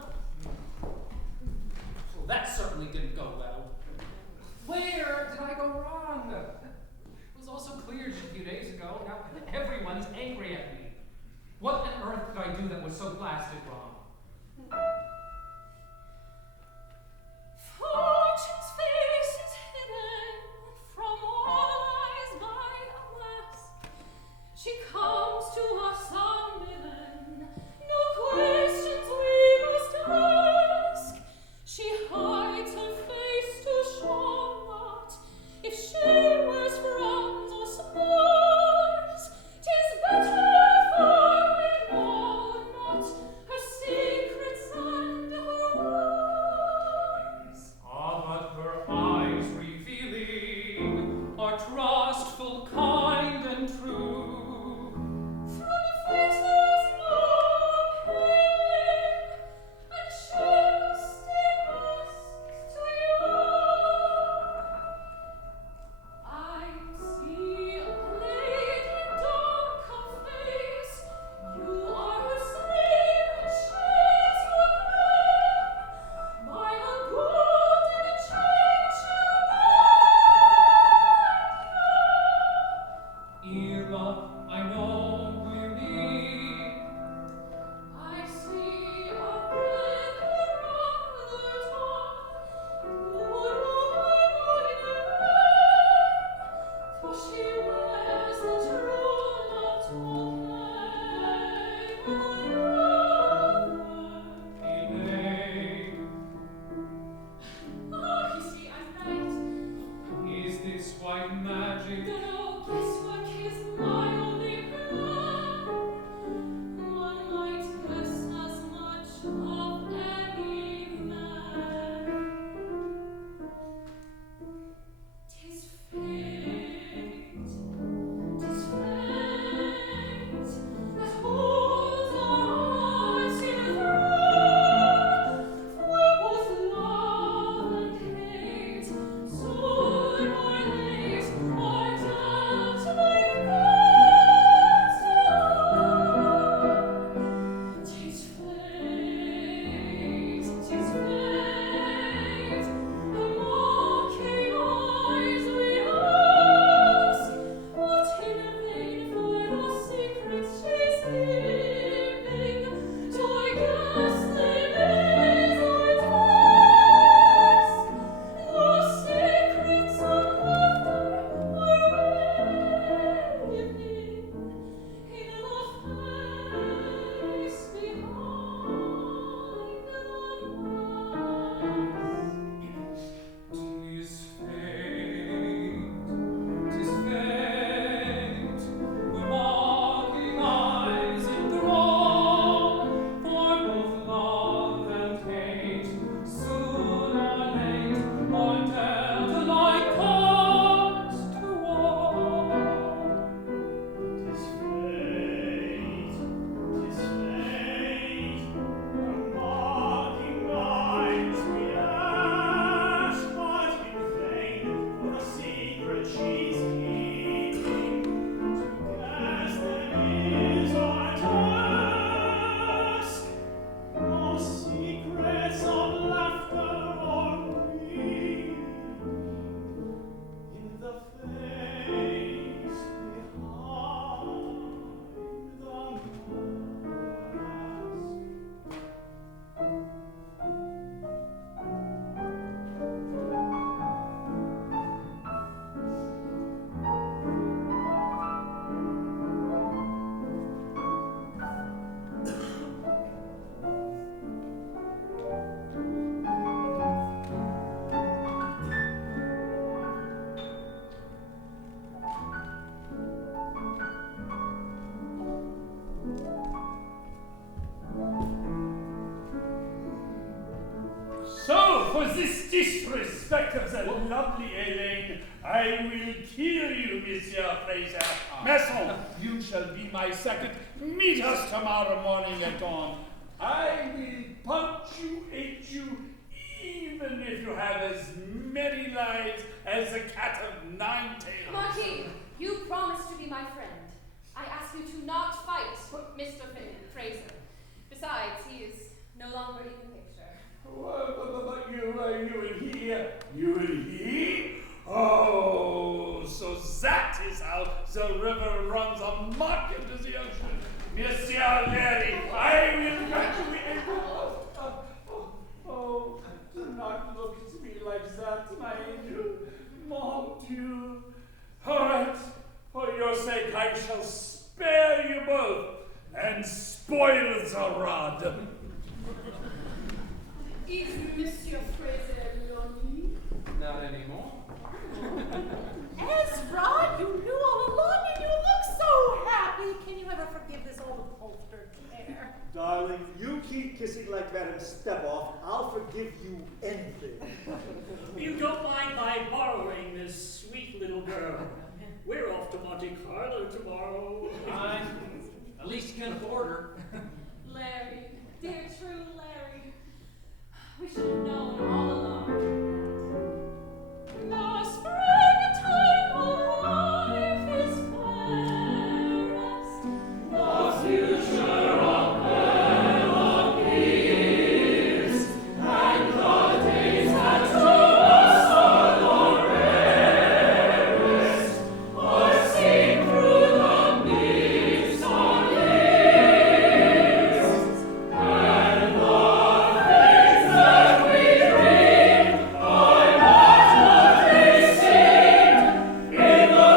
Well, that certainly didn't go well. Where did I go wrong? It was also clear just a few days ago. Now everyone's angry at me. What on earth did I do that was so blasted wrong? Fortune's face is hidden from all eyes by a mask. She comes to us unbidden, no questions we must ask. She hides her face to show not if she wears frowns or smiles. 'Tis better far we know not her secrets and her woes. Ah, but her eyes revealing are trustful, kind, and true. From the face there's no pain, and she must stay close to you. I see a lady dark of face. You are her slave, and she's your crown. By her golden chain shall bind you. Era, I know we're me. I see a red brother tall, who would for she wears the true love token, Elaine, oh, you see, I'm right. is this white magic? No guesswork is my only plan. One might guess as much of any man. 'Tis fate, 'tis fate that holds our eyes in thrall. For both love and hate, soon or late, or die. For this disrespect of the lovely Elaine, I will kill you, Monsieur Fraser. Masson, you shall be my second. Meet us tomorrow morning at dawn. I will punctuate you even if you have as many lives as a cat of 9 tails. Marquis, you promised to be my friend. I ask you to not fight Mr. Fraser. Besides, he is no longer in the picture. But you and he? Oh, so that is how the river runs amok into the ocean. Monsieur Larry, I will graduate. Oh, do not look at me like that, my angel. Mon Dieu. All right, for your sake, I shall spare you both and spoil the rod. Is Monsieur Fraser lonely? Not anymore. Ezra, you knew all along and you look so happy. Can you ever forgive this old upholstered chair? Darling, you keep kissing like Madame Step-Off, I'll forgive you anything. You don't mind my borrowing this sweet little girl. We're off to Monte Carlo tomorrow. Fine. At least you can afford her. Larry, dear true Larry. We should have known all along. The springtime of life is fairest. The future of melodies and the days that to us are the rarest are seen through the midst of years, and the things that we dream are not what they seem in the